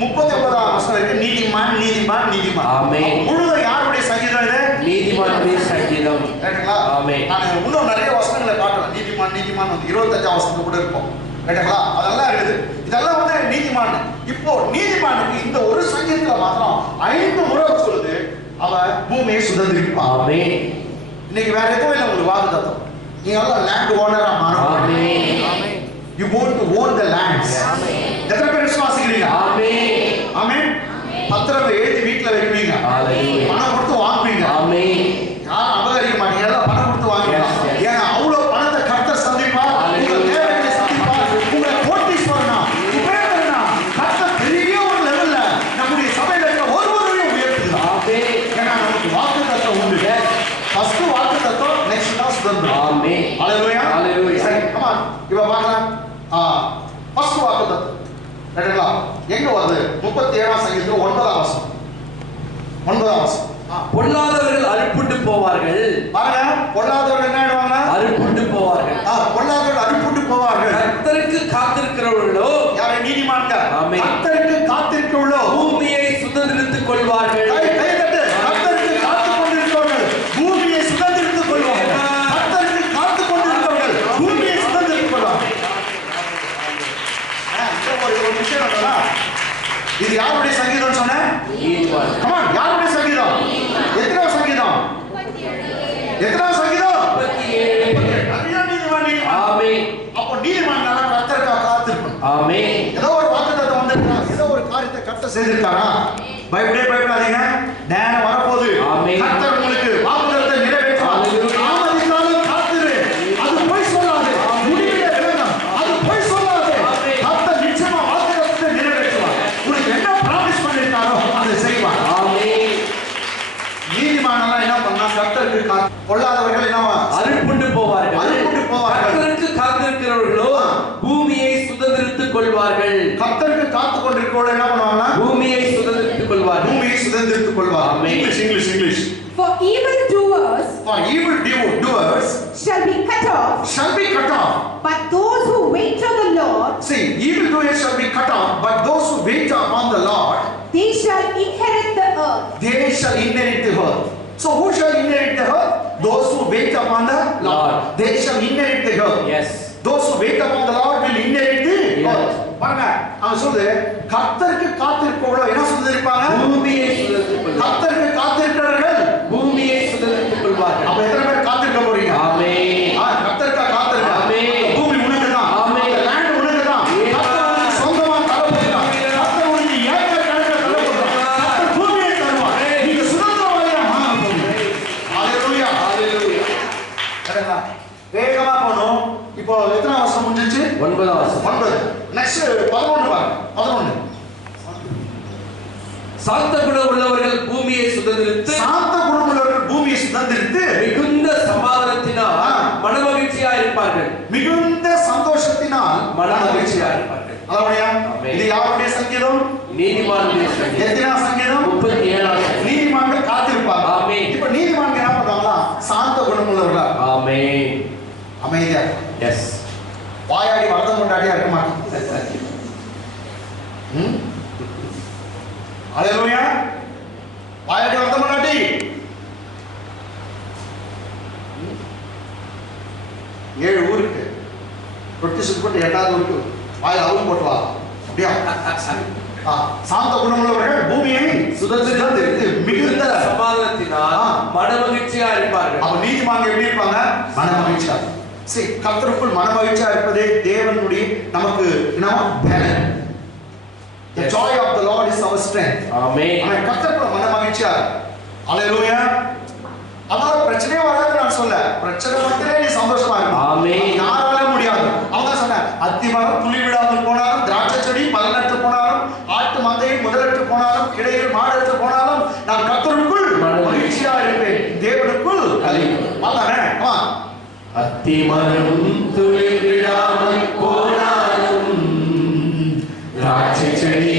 39 வசனம் வரைக்கும் நீதிமான் நீதிமான் நீதிமான். ஆமென். முழுவதும் யாருடைய சங்கீதம் இது? நீதிமானுடைய சங்கீதம். ரைட்டுங்களா? ஆமென். நான் இன்னும் நிறைய வசனங்களை காட்டுறேன். நீதிமான் நீதிமான் வந்து 25 வசனம் கூட இருக்கும். ரைட்டுங்களா? அதெல்லாம் இருக்குது. இதெல்லாம் வந்து நீதிமான். இப்போ நீதிமானுக்கு இந்த ஒரு சங்கீதத்துல மாத்திரம் 5 முறை சொல்லுது அவன் பூமியை சுதந்திரிப்பான். ஆமென். இன்னைக்கு வேற எதுவும் இல்லை உங்களுக்கு வாக்குத்தத்தம். நீங்க எல்லாம் லேண்ட் ஓனரா மாறணும். ஆமென். You want to own the lands. எத்தனை பேர் விசுவாசிக்கிறீங்க? ஆமென். ஆமென். பத்திரம் எழுதி வீட்டுல வைப்பீங்க. ஹalleluya. பணம் கொடுத்து வாங்குவீங்க. ஆமென். யாரும் அபகரிக்க மாட்டீங்க. எல்லாம் பணம் கொடுத்து வாங்குவீங்க. Yes, yes. ஏன்னா அவ்வளவு பணத்தை கர்த்தர் சந்திப்பார். உங்க தேவைகளை சந்திப்பார். உங்களை கோடீஸ்வரனா உபயோகனா கர்த்தர் பெரிய ஒரு லெவல்ல நம்முடைய சபையில இருக்க ஒருவரையும் உயர்த்துகிறார். ஆமென். ஏன்னா நமக்கு வாக்குத்தத்தம் உண்டு. ஃபர்ஸ்ட் வாக்குத்தத்தம், நெக்ஸ்ட் தான் சுதந்திரம். ஆமென். ஹalleluya. ஹalleluya. சரி come on. இப்ப பார்க்கலாம். ஃபர்ஸ்ட் வாக்குத்தத்தம். ரைட்டுங்களா? எங்க வருது? 37ஆம் சங்கீதத்துல 9ஆம் வசனம். 9ஆம் வசனம். பொல்லாதவர்கள் அறுப்புண்டு போவார்கள். பாருங்க, பொல்லாதவர்கள் என்ன ஆயிடுவாங்க? அறுப்புண்டு போவார்கள். பொல்லாதவர்கள் அறுப்புண்டு போவார்கள். கர்த்தருக்கு காத்திருக்கிறவர்களோ யாரை? நீதிமான்கள். ஆமென். கர்த்தருக்கு காத்திருக்கிறவர்களோ பூமியை சுதந்திரித்துக் கொள்வார்கள். கை தட்டு. கர்த்தருக்கு காத்துக் கொண்டிருக்கிறவர்கள் பூமியை சுதந்திரித்துக் கொள்வார்கள். கர்த்தருக்கு காத்துக் கொண்டிருக்கிறவர்கள் பூமியை சுதந்திரித்துக் கொள்வார்கள். ஒரு விஷயம் என்னன்னா, இது யாருடைய சங்கீதம் சொன்ன? நீதிமான். Come on, யாருடைய சங்கீதம்? எத்தனாவது சங்கீதம்? எத்தனாவது சங்கீதம்? 37. அதுதான் நீதிமான். ஆமென். அப்போ நீதிமான்கள கர்த்தருக்காக காத்திருக்கணும். ஆமென். ஏதோ ஒரு வாக்குத்தத்தம் வந்திருக்கா, ஏதோ ஒரு காரியத்தை கர்த்தர் செய்திருக்காரா? பயப்படாதீங்க. நேரம் வரப்போகுது. ஆமென். கர்த்தர் உங்களுக்கு வாக்குத்தத்தத்தை நிறைவேற்றுவார். ஹalleluya. தாமதித்தாலும் காத்திரு. அது பொய் சொல்லாது. முடிவிலே விளங்கும். அது பொய் சொல்லாது. ஆமென். கர்த்தர் நிச்சயமா வாக்குத்தத்தத்தை நிறைவேற்றுவார். உனக்கு என்ன ப்ராமிஸ் பண்ணிருக்காரோ அதை செய்வார். ஆமென். நீதிமானெல்லாம் என்ன பண்ணா? கர்த்தருக்கு பொல்லாதவர்கள் என்னவா? அறுப்புண்டு போவார்கள். அறுப்புண்டு போவார்கள். கர்த்தருக்கு காத்திருக்கிறவர்களோ பூமியை சுதந்திரித்துக் கொள்வார்கள். கர்த்தருக்கு காத்துக் கொண்டிருக்கிறவர்கள் என்ன பண்ணுவாங்கன்னா பூமியை சுதந்திரித்துக் கொள்வார்கள். பூமியை சுதந்திரித்துக் கொள்வார். ஆமென். English. For evildoers For evil doers shall be cut off, shall be cut off. but those who wait on the Lord, See, evil doers shall be cut off, but those who wait upon the Lord, they shall inherit the earth. they shall inherit the earth. So who shall inherit the earth? Those who wait upon the Lord. Lord. They shall inherit the earth. Yes. Those who wait upon the Lord will inherit the Yes. earth. பாருங்க அவன் சொல்லுது கர்த்தருக்கு காத்திருப்பவர்களோ என்ன சொல்லிருப்பாங்க? பூமியை சுதந்தரித்துக் கொள்வார்கள். கர்த்தருக்கு காத்திருக்கிறவர்கள் பூமியை சுதந்தரித்துக் கொள்வார்கள். அப்ப எத்தனை பேர் காத்திருக்க போறீங்க? ஆமென். கர்த்தருக்கு காத்திருக்க. ஆமென். பூமி உனக்கு தான். ஆமென். லேண்ட் உனக்கு தான். கர்த்தர் சொந்தமா தர போறார். கர்த்தர் உனக்கு ஏக்கர் கணக்குல தர போறார். கர்த்தர் பூமியை தருவார். நீங்க சுதந்திரவாதியா மாற போறீங்க. ஹalleluya. ஹalleluya. சரிங்களா? வேகமா போணும். இப்போ எத்தனை வருஷம் முடிஞ்சிச்சு? 9 வருஷம். 9. நெக்ஸ்ட் 11 பாருங்க. 11. சாந்த குணம் உள்ளவர்கள் பூமியை சுதந்தரித்து சாந்த குணமுள்ளவர்கள் பூமியை சுதந்தரித்து மிகுந்த சமாதானத்தினால் மனமகிழ்ச்சியா இருப்பார்கள். மிகுந்த சந்தோஷத்தினால் மனமகிழ்ச்சியா இருப்பார்கள். அல்லேலூயா. ஆமென். இது யாருடைய சங்கீதம்? நீதிமானுடைய சங்கீதம். எத்தனாம் சங்கீதம்? 37ஆம் சங்கீதம். நீதிமான்கள் காத்திருப்பாங்க. ஆமென். இப்ப நீதிமான்கள் என்ன பண்றாங்களா? சாந்த குணமுள்ளவர்களா ஆமென். அமைதியா எஸ். வாயாடி வரதம் கொண்டாடியா இருக்க மாட்டாங்க. அல்லேலூயா. வாயாடி வரதம் கொண்டாடி ஏழு ஊருக்கு ரொட்டி சுட்டு போட்டு 8வது ஊருக்கு வாயில் அவரும் போட்டு வா அப்படியா? சாந்த குணமுள்ளவர்கள் பூமியை சுதந்திரித்து மிகுந்த சமாதானத்தினால் மனமகிழ்ச்சியா இருப்பார்கள். அப்ப நீதிமான்கள் எப்படி இருப்பாங்க? மனமகிழ்ச்சியா. சரி, கர்த்தருக்குள் மனமகிழ்ச்சியா இருப்பதே தேவனுடைய நமக்கு பலன். The joy of the Lord is our strength. ஆமென். அவன் கர்த்தருக்குள் மனமகிழ்ச்சியா. ஹalleluya. அதனால பிரச்சனையே வராது நான் சொல்ல. பிரச்சனை மட்டுமே நீ சந்தோஷமா இரு. ஆமென். யாரால முடியாது. அவங்க சொன்ன அத்திமரம் துளி விடாமல் போனாலும் திராட்சை செடி பலனற்று போனாலும் ஆட்டு மந்தையை முதலற்று போனாலும் இடையில் மாடற்று போனாலும் நான் கர்த்தருக்குள் மகிழ்ச்சியா இருப்பேன். தேவனுக்குள் வந்தானே. அத்திமரம் துளி விடாமல் போனாலும் திராட்சை செடி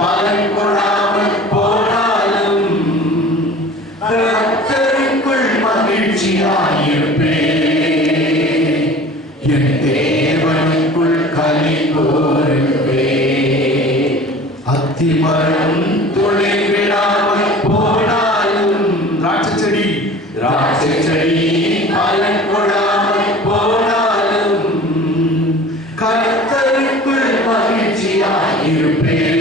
பலன் கொடாமல் போனாலும் கர்த்தருக்குள் மகிழ்ச்சியாயிருப்பேன். என் தேவனுக்குள் களி கூறுவேன். அத்திமரம் துளி விடாமல் போனாலும் திராட்சை செடி பலன் கொடாமல் போனாலும் கர்த்தருக்குள் மகிழ்ச்சியாயிருப்பேன்.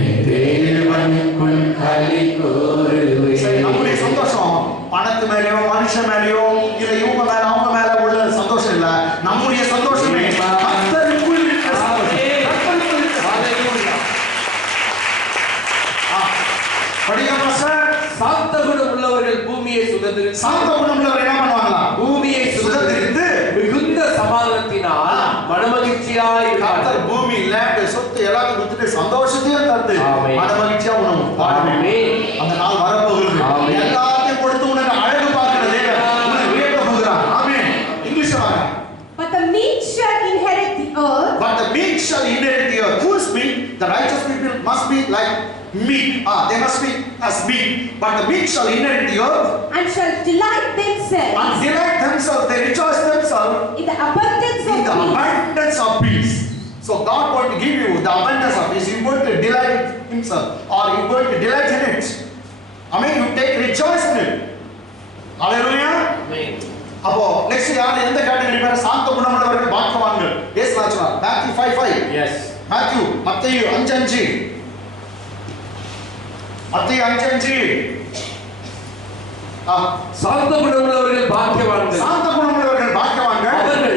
என் தேவனுக்குள் களி கூறுவேன். நம்முடைய சந்தோஷம் பணத்து மேலயோ மனுஷன் மேலயோ இல்ல இவங்க மேல அவங்க மேல உள்ள சந்தோஷம் இல்ல. நம்முடைய சந்தோஷமே கர்த்தருக்குள் இருக்கிற சந்தோஷம். கர்த்தருக்குள் இருக்கிற ஹalleluya. படிக்கமா சார். சாந்த குணம் உள்ளவர்கள் பூமியை சுதந்தரித்து சாந்த குணமுள்ளவர் என்ன பண்ணுவாங்களா? பூமியை சுதந்தரித்து மிகுந்த சமாதானத்தினால் மனமகிழ்ச்சியாய் கர்த்தர் இருப்பார்கள். பூமி லேண்ட் சொத்து எல்லாத்தையும் கொடுத்துட்டு சந்தோஷத்தையும் தந்து ஆமென். மனமகிழ்ச்சியா உணவு ஆமென். அந்த நாள் வரப்போகுது. ஆமென். எல்லாத்தையும் கொடுத்து உனக்கு அழகு பார்க்கிற தேவன் உன்னை உயர்த்த போகிறார். ஆமென். இங்கிலீஷ் வாங்க. But the meek shall inherit the earth, But the meek shall inherit the earth. Who is meek? The righteous people must be like meek. They must be as meek. But the meek shall inherit the earth and shall delight and themselves delight themselves. They rejoice themselves in the abundance in of the peace. abundance of peace. So God going to give you the abundance of peace. You going to delight Himself, or you going to delight in it. I mean, you take rejoice in it. Hallelujah. ஆமென். அப்போ next யார் எந்த category பேர்? சாந்த குணமுள்ளவர்கள் பாக்கியவான்கள். இயேசு சொன்னார் Matthew 5:5. S. Matthew மத்தேயு 5:5. மத்தேயு 5:5. சாந்த குணம் உள்ளவர்கள் பாக்கியவான்கள். சாந்த குணமுள்ளவர்கள் பாக்கியவான்கள். அவர்கள்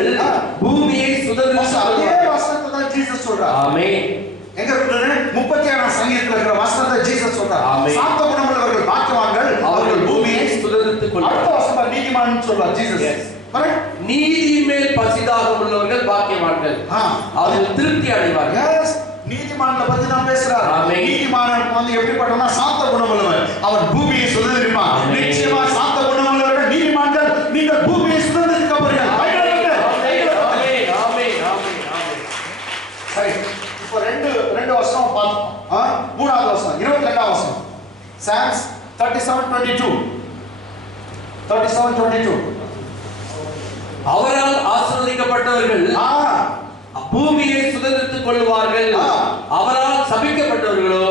பூமியை சுதந்தரித்து அதே வசனத்தை தான் ஜீசஸ் சொல்றார். ஆமென். எங்க இருக்குது? 36ஆம் சங்கீதத்துல இருக்கிற வசனத்தை ஜீசஸ் சொல்றார். ஆமென். சாந்த குணமுள்ளவர்கள் பாக்கியவான்கள். அவர்கள் பூமியை சுதந்தரித்துக் அடுத்த கொள்வார்கள். வசனம் நீதிமான் சொல்றார் ஜீசஸ். Yes. Correct? நீதியின் மேல் பசிதாகம் உள்ளவர்கள் பாக்கியவான்கள். அவர்கள் திருப்தி அடைவார்கள். Yes. நீதிமான்களை பத்தி நான் பேசுறார். ஆமென். நீதிமானுக்கு வந்து எப்படிப்பட்டவனா? சாந்த குணமுள்ளவன். அவன் பூமியை சுதந்தரிப்பான். ஆமென். நிச்சயமா சாந்த குணமுள்ளவர்கள் நீதிமான்கள். நீங்கள் பூமியை சுதந்தரிக்க போறீர்கள். ஆமென். ஆமென். ஆமென். ஆமென். சரி. இப்போ ரெண்டு வசனம் பார்த்தோம். மூணாவது வசனம் 22ஆம் வசனம். Psalms 37:22. 37:22. அவரால் ஆசீர்வதிக்கப்பட்டவர்கள் பூமியை சுதந்தரித்துக் கொள்வார்கள். அவரால் சபிக்கப்பட்டவர்களோ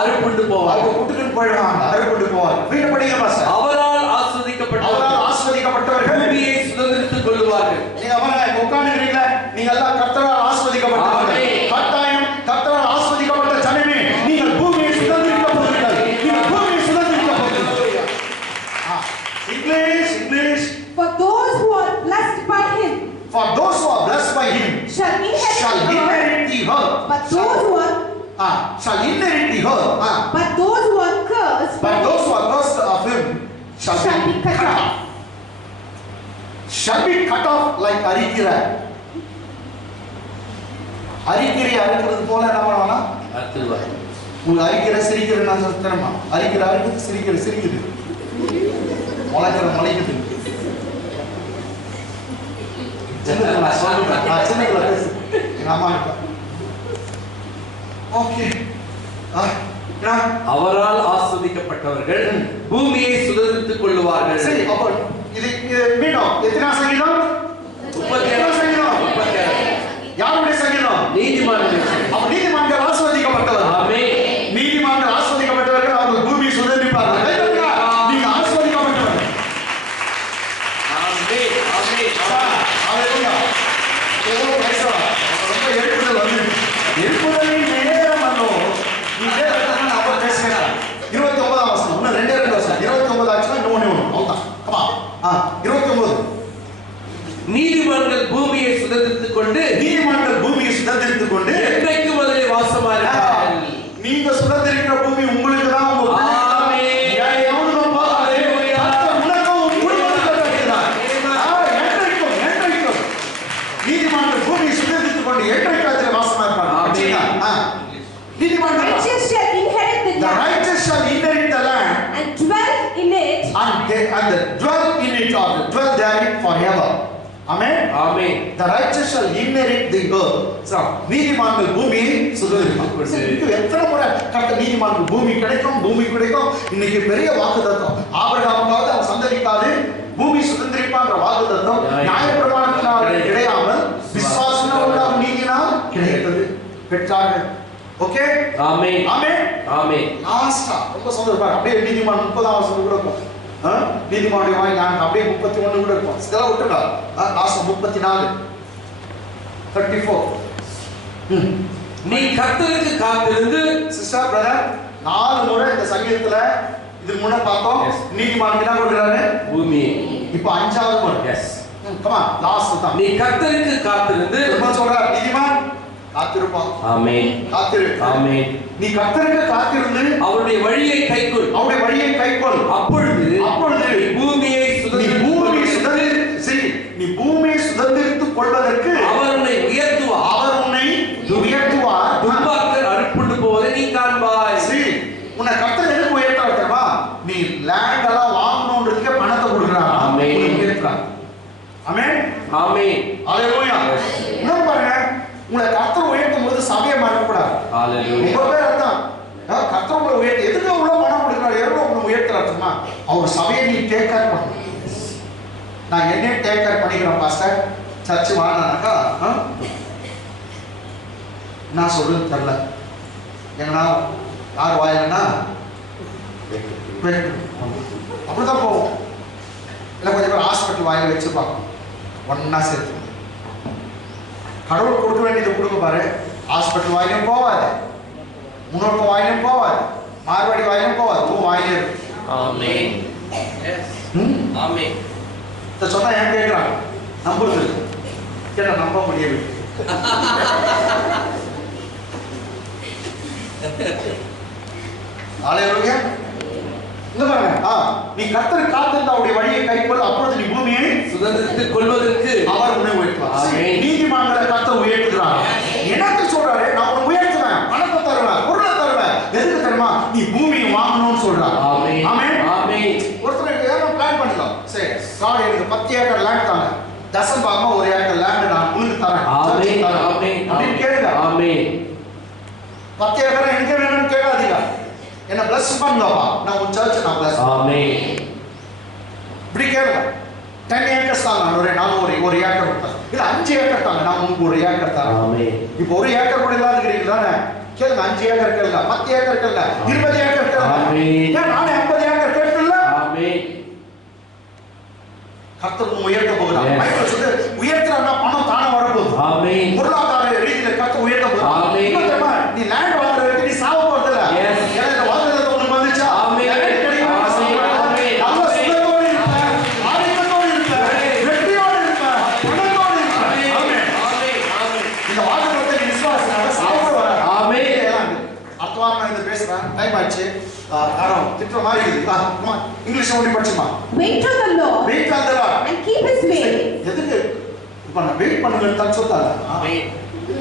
அறுப்புண்டு போவார்கள். அவங்க கூட்டுக்கு போயிடுவாங்க. அறுப்புண்டு போவாங்க. வீட்டு படிங்க பாஸ்டர். அவரால் ஆசீர்வதிக்கப்பட்டவர்கள் பூமியை சுதந்தரித்துக் கொள்வார்கள். நீங்க அவனை உட்கார்ந்துக்கிறீங்களா? நீங்க எல்லாம் கர்த்தரால் those who are shall inherit the earth. but those who are cursed But those who are cursed of him shall be cut off. Shall be cut off like arikira. Arikiri அறுக்கிறது போல என்ன பண்ணுவானா? அறுத்துவார். உங்களுக்கு அரிக்கிற சிரிக்கிற நான் சொல்றேன்மா. அரிக்கிற அறுக்குது சிரிக்கிற சிரிக்குது. முளைக்கிற முளைக்குது. சின்னதுல சொல்லுங்க. சின்னதுல பேசு. எங்க அம்மா கிட்ட. ஓகே. அவரால் ஆஸ்வதிக்கப்பட்டவர்கள் பூமியை சுதந்திரித்துக் கொள்ளுவார்கள். சரி அப்போ இது மீண்டும் எத்தனை சங்கீதம்? 37 சங்கீதம். 37. யாருடைய சங்கீதம்? நீதிமான்கள். அப்ப நீதிமான்கள் ஆசீர்வதிக்கப்பட்டவர்கள். ஆமென். நீதிமான்கள் ஆசீர்வதிக்கப்பட்டவர்கள் அவர்கள் பூமியை சுதந்திரிப்பார்கள். நீங்க ஆசீர்வதிக்கப்பட்டவர்கள். ஆமென். ஆமென். ஹalleluya. எவ்வளவு பேசா ரொம்ப எழுப்புதல் வந்து எழுப்புதலின் நேரம் வந்தோ இதே ரத்தன அப்ப பேசுறாங்க. 29ஆம் வசனம். இன்னும் ரெண்டே வசனம். 29 ஆச்சுனா இன்னும் ஒண்ணு அவ்வளவுதான். கமா 29. நீதிமான்கள் பூமியை சுதந்திரித்துக் கொண்டு என்றைக்கும் அதிலே வாசமா இருப்பார்கள். நீங்க சுதந்திரிக்கிற பூமி உங்களுக்கு தான். உங்க ஆமென். எவனும் போகாதே. கர்த்தர் உனக்கும் உன் குடும்பத்துக்கும் தருகிறார். என்றைக்கும் நீதிமான்கள் பூமியை சுதந்திரித்துக் கொண்டு என்றைக்கும் அதிலே வாசமா இருப்பார்கள். நீதிமான்கள் righteous shall inherit the the land. righteous shall inherit the land And dwell in it. and dwell in it or dwell therein forever. Amen. Amen. The righteous shall inherit the earth. So, நீதிமான்கள் பூமியை சுதந்திரிப்பார்கள். எத்தனை முறை கர்த்தர் நீதிமான்கள் பூமி கிடைக்கும். இன்னைக்கு பெரிய வாக்குத்தத்தம். ஆபிரகாமுக்காவது அவன் சந்ததிக்காது பூமி சுதந்திரிப்பான்ற வாக்குத்தத்தம் நியாயப்பிரமாணத்தினால் கிடையாமல் விசுவாசத்தினால் நீதினால் கிடைத்தது பெற்றார்கள். ஓகே? ஆமென். ஆமென். ஆமென். லாஸ்டா ரொம்ப சந்தோஷமா அப்படியே நீதிமான் 30ஆம் வசனம் கூட இருக்கும். நீதிமானுடைய வாய் நான் அப்படியே 31 கூட இருக்கும். இதெல்லாம் விட்டுடா. லாஸ்ட் 34 34. நீ கர்த்தருக்கு காத்திருந்து சிஸ்டர் பிரதர் 4 முறை இந்த சங்கீதத்துல இதுக்கு முன்ன பார்த்தோம். நீதிமான் என்ன கொடுக்கறாரு? பூமி. இப்போ 5வது முறை. எஸ். கம் ஆன் லாஸ்ட் தான். நீ கர்த்தருக்கு காத்திருந்து என்ன சொல்றார்? நீதிமான் காத்திருப்பான். ஆமென். காத்திரு. ஆமென். நீ கர்த்தருக்கு காத்திருந்து அவருடைய வழியை கைக்கொள். அப்பொழுது நீ பூமியை சுதந்திரித்துக் கொள்வதற்கு அவர் உன்னை உயர்த்துவார். துன்மார்க்கர் அறுப்புண்டு போவதை நீ காண்பாய். சரி உன்னை கர்த்தர் எதுக்கு உயர்த்துறார் தெரியுமா? நீ லேண்ட் எல்லாம் வாங்கணும்ன்றதுக்கே பணத்தை கொடுக்குறான். ஆமென். உயர்த்துறான். ஆமென். ஆமென். ஹalleluya. இன்னும் பாருங்க உங்களை கர்த்தர் உயர்த்தும் போது சபையை மறக்கக்கூடாது. ஹalleluya. உங்க பேர் அதான் கர்த்தர் உங்களை உயர்த்து எதுக்கு உள்ள பணம் கொடுக்குறாரு? எவ்வளவு உங்களை உயர்த்துறாரு தெரியுமா? அவர் சபையை நீ டேக் கேர் பண்ணணும். நான் என்ன டேக் கேர் பண்ணிக்கிறேன் பாஸ்டர் சர்ச் வாங்கினாக்கா நான் சொல்றது தெரியல. ஏன்னா யார் வாயிலன்னா அப்படிதான் போவோம். இல்லை கொஞ்சம் பேர் ஹாஸ்பிட்டல் வாயில வச்சுருப்பாங்க. ஒன்னா சேர்த்து கடவுள் கொடுக்க வேண்டியது கொடுக்க பாரு. ஹாஸ்பிட்டல் வாயிலும் போவாது, முன்னோட்ட வாயிலும் போவாது, மார்வாடி வாயிலும் போவாது, உன் வாயிலே இருக்கு. ஆமென். எஸ். ஆமென். இத சொன்னா ஏன் கேக்குறாங்க? நம்புறது இல்லை. கேட்டா நம்ப முடியவில்லை. ஹalleluya. இங்க பாருங்க. நீ கர்த்தர் காத்திருந்த அவருடைய வழியை கைக்கொள். அப்பொழுது நீ பூமியை சுதந்திரித்துக் கொள்வதற்கு அவர் உன்னை உயர்த்துவார். ஆமென். நீதிமான்களை கர்த்தர் உயர்த்துகிறார். எனக்கு சொல்றாரு நான் உன்னை உயர்த்துவேன், பணத்தை தருவேன், பொருளை தருவேன். எதுக்கு தெரியுமா? நீ பூமியை வாங்கணும்னு சொல்றாரு. ஆமென். ஆமென். ஆமென். ஒருத்தருக்கு ஏதோ பிளான் பண்ணிக்கலாம். சரி காட் எனக்கு 10 ஏக்கர் லேண்ட் தாங்க, தசம் பாகமா 1 ஏக்கர் லேண்ட் நான் உங்களுக்கு தரேன். ஆமென். ஆமென். அப்படின்னு கேளுங்க. ஆமென். 10 ஏக்கர் எனக்கு வேணும்னு கேட்காதீங்க. என்ன பிளஸ் பண்ணுங்கப்பா, நான் உன் சர்ச் நான் பிளஸ். ஆமென். இப்படி கேளுங்க. 10 ஏக்கர்ஸ் தாங்க நான் ஒரு ஏக்கர் கொடுத்தேன். இல்ல 5 ஏக்கர் தாங்க நான் உங்களுக்கு 1 ஏக்கர் தரேன். ஆமென். இப்போ 1 ஏக்கர் கூட இல்லாத இருக்கிறீங்க தானே? கேளுங்க. 5 ஏக்கர் கேளுங்க, 10 ஏக்கர் கேளுங்க, 20 ஏக்கர் கேளுங்க. ஆமென். ஏன் நானே 50 ஏக்கர் கேட்டல? ஆமென். கர்த்தர் உன்னை உயர்த்த போகிறார். Yes. பைபிள் சொல்லுது உயர்த்தறனா பணம் தான வரப்போகுது. ஆமென். பொருளாதார ரீதியில கர்த்தர் உயர்த்த போகிறார். ஆமென். இன்னும் தெரியுமா? நீ லேண்ட் வாங்குறதுக்கு நீ சாவ போறது இல்ல. Yes. எனக்கு வாங்குறது உனக்கு வந்துச்சா? ஆமென். எனக்கு கிடைக்கும். ஆமென். நல்ல சுகத்தோடு இருப்ப, ஆரோக்கியத்தோடு இருப்ப, வெற்றியோடு இருப்ப, பணத்தோடு இருப்ப. ஆமென். ஆமென். ஆமென். இந்த வாக்குத்தத்தத்தை நீ விசுவாசினால சாவ வராது. வா நான் இத பேசுறேன் டைம் ஆச்சு ஆனா திட்டம் மாதிரி இருக்குது இங்கிலீஷ் ஒண்டி படிச்சுமா Wait on the Lord wait on the Lord and keep his way. எதுக்கு இப்ப நான் வெயிட் பண்ணுங்கன்னு தான் சொல்றாங்க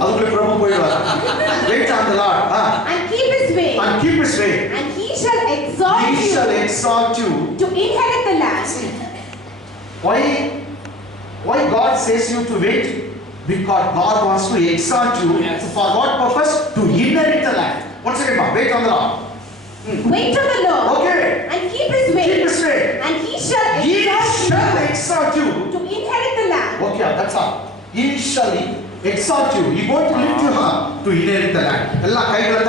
அதுக்குள்ள பிரபு போயிடுவார் wait on the Lord And keep his way. and keep his way And he shall exalt he you shall exalt you to inherit the land. why God says you to wait because God wants to exalt you for what purpose to inherit the land once again wait on the Lord Wait on the Lord okay and keep his way. keep his way And he shall he exalt shall you exalt you to inherit the land. okay that's all he shall exalt you he going to lift you up to inherit the land எல்லா கைகளை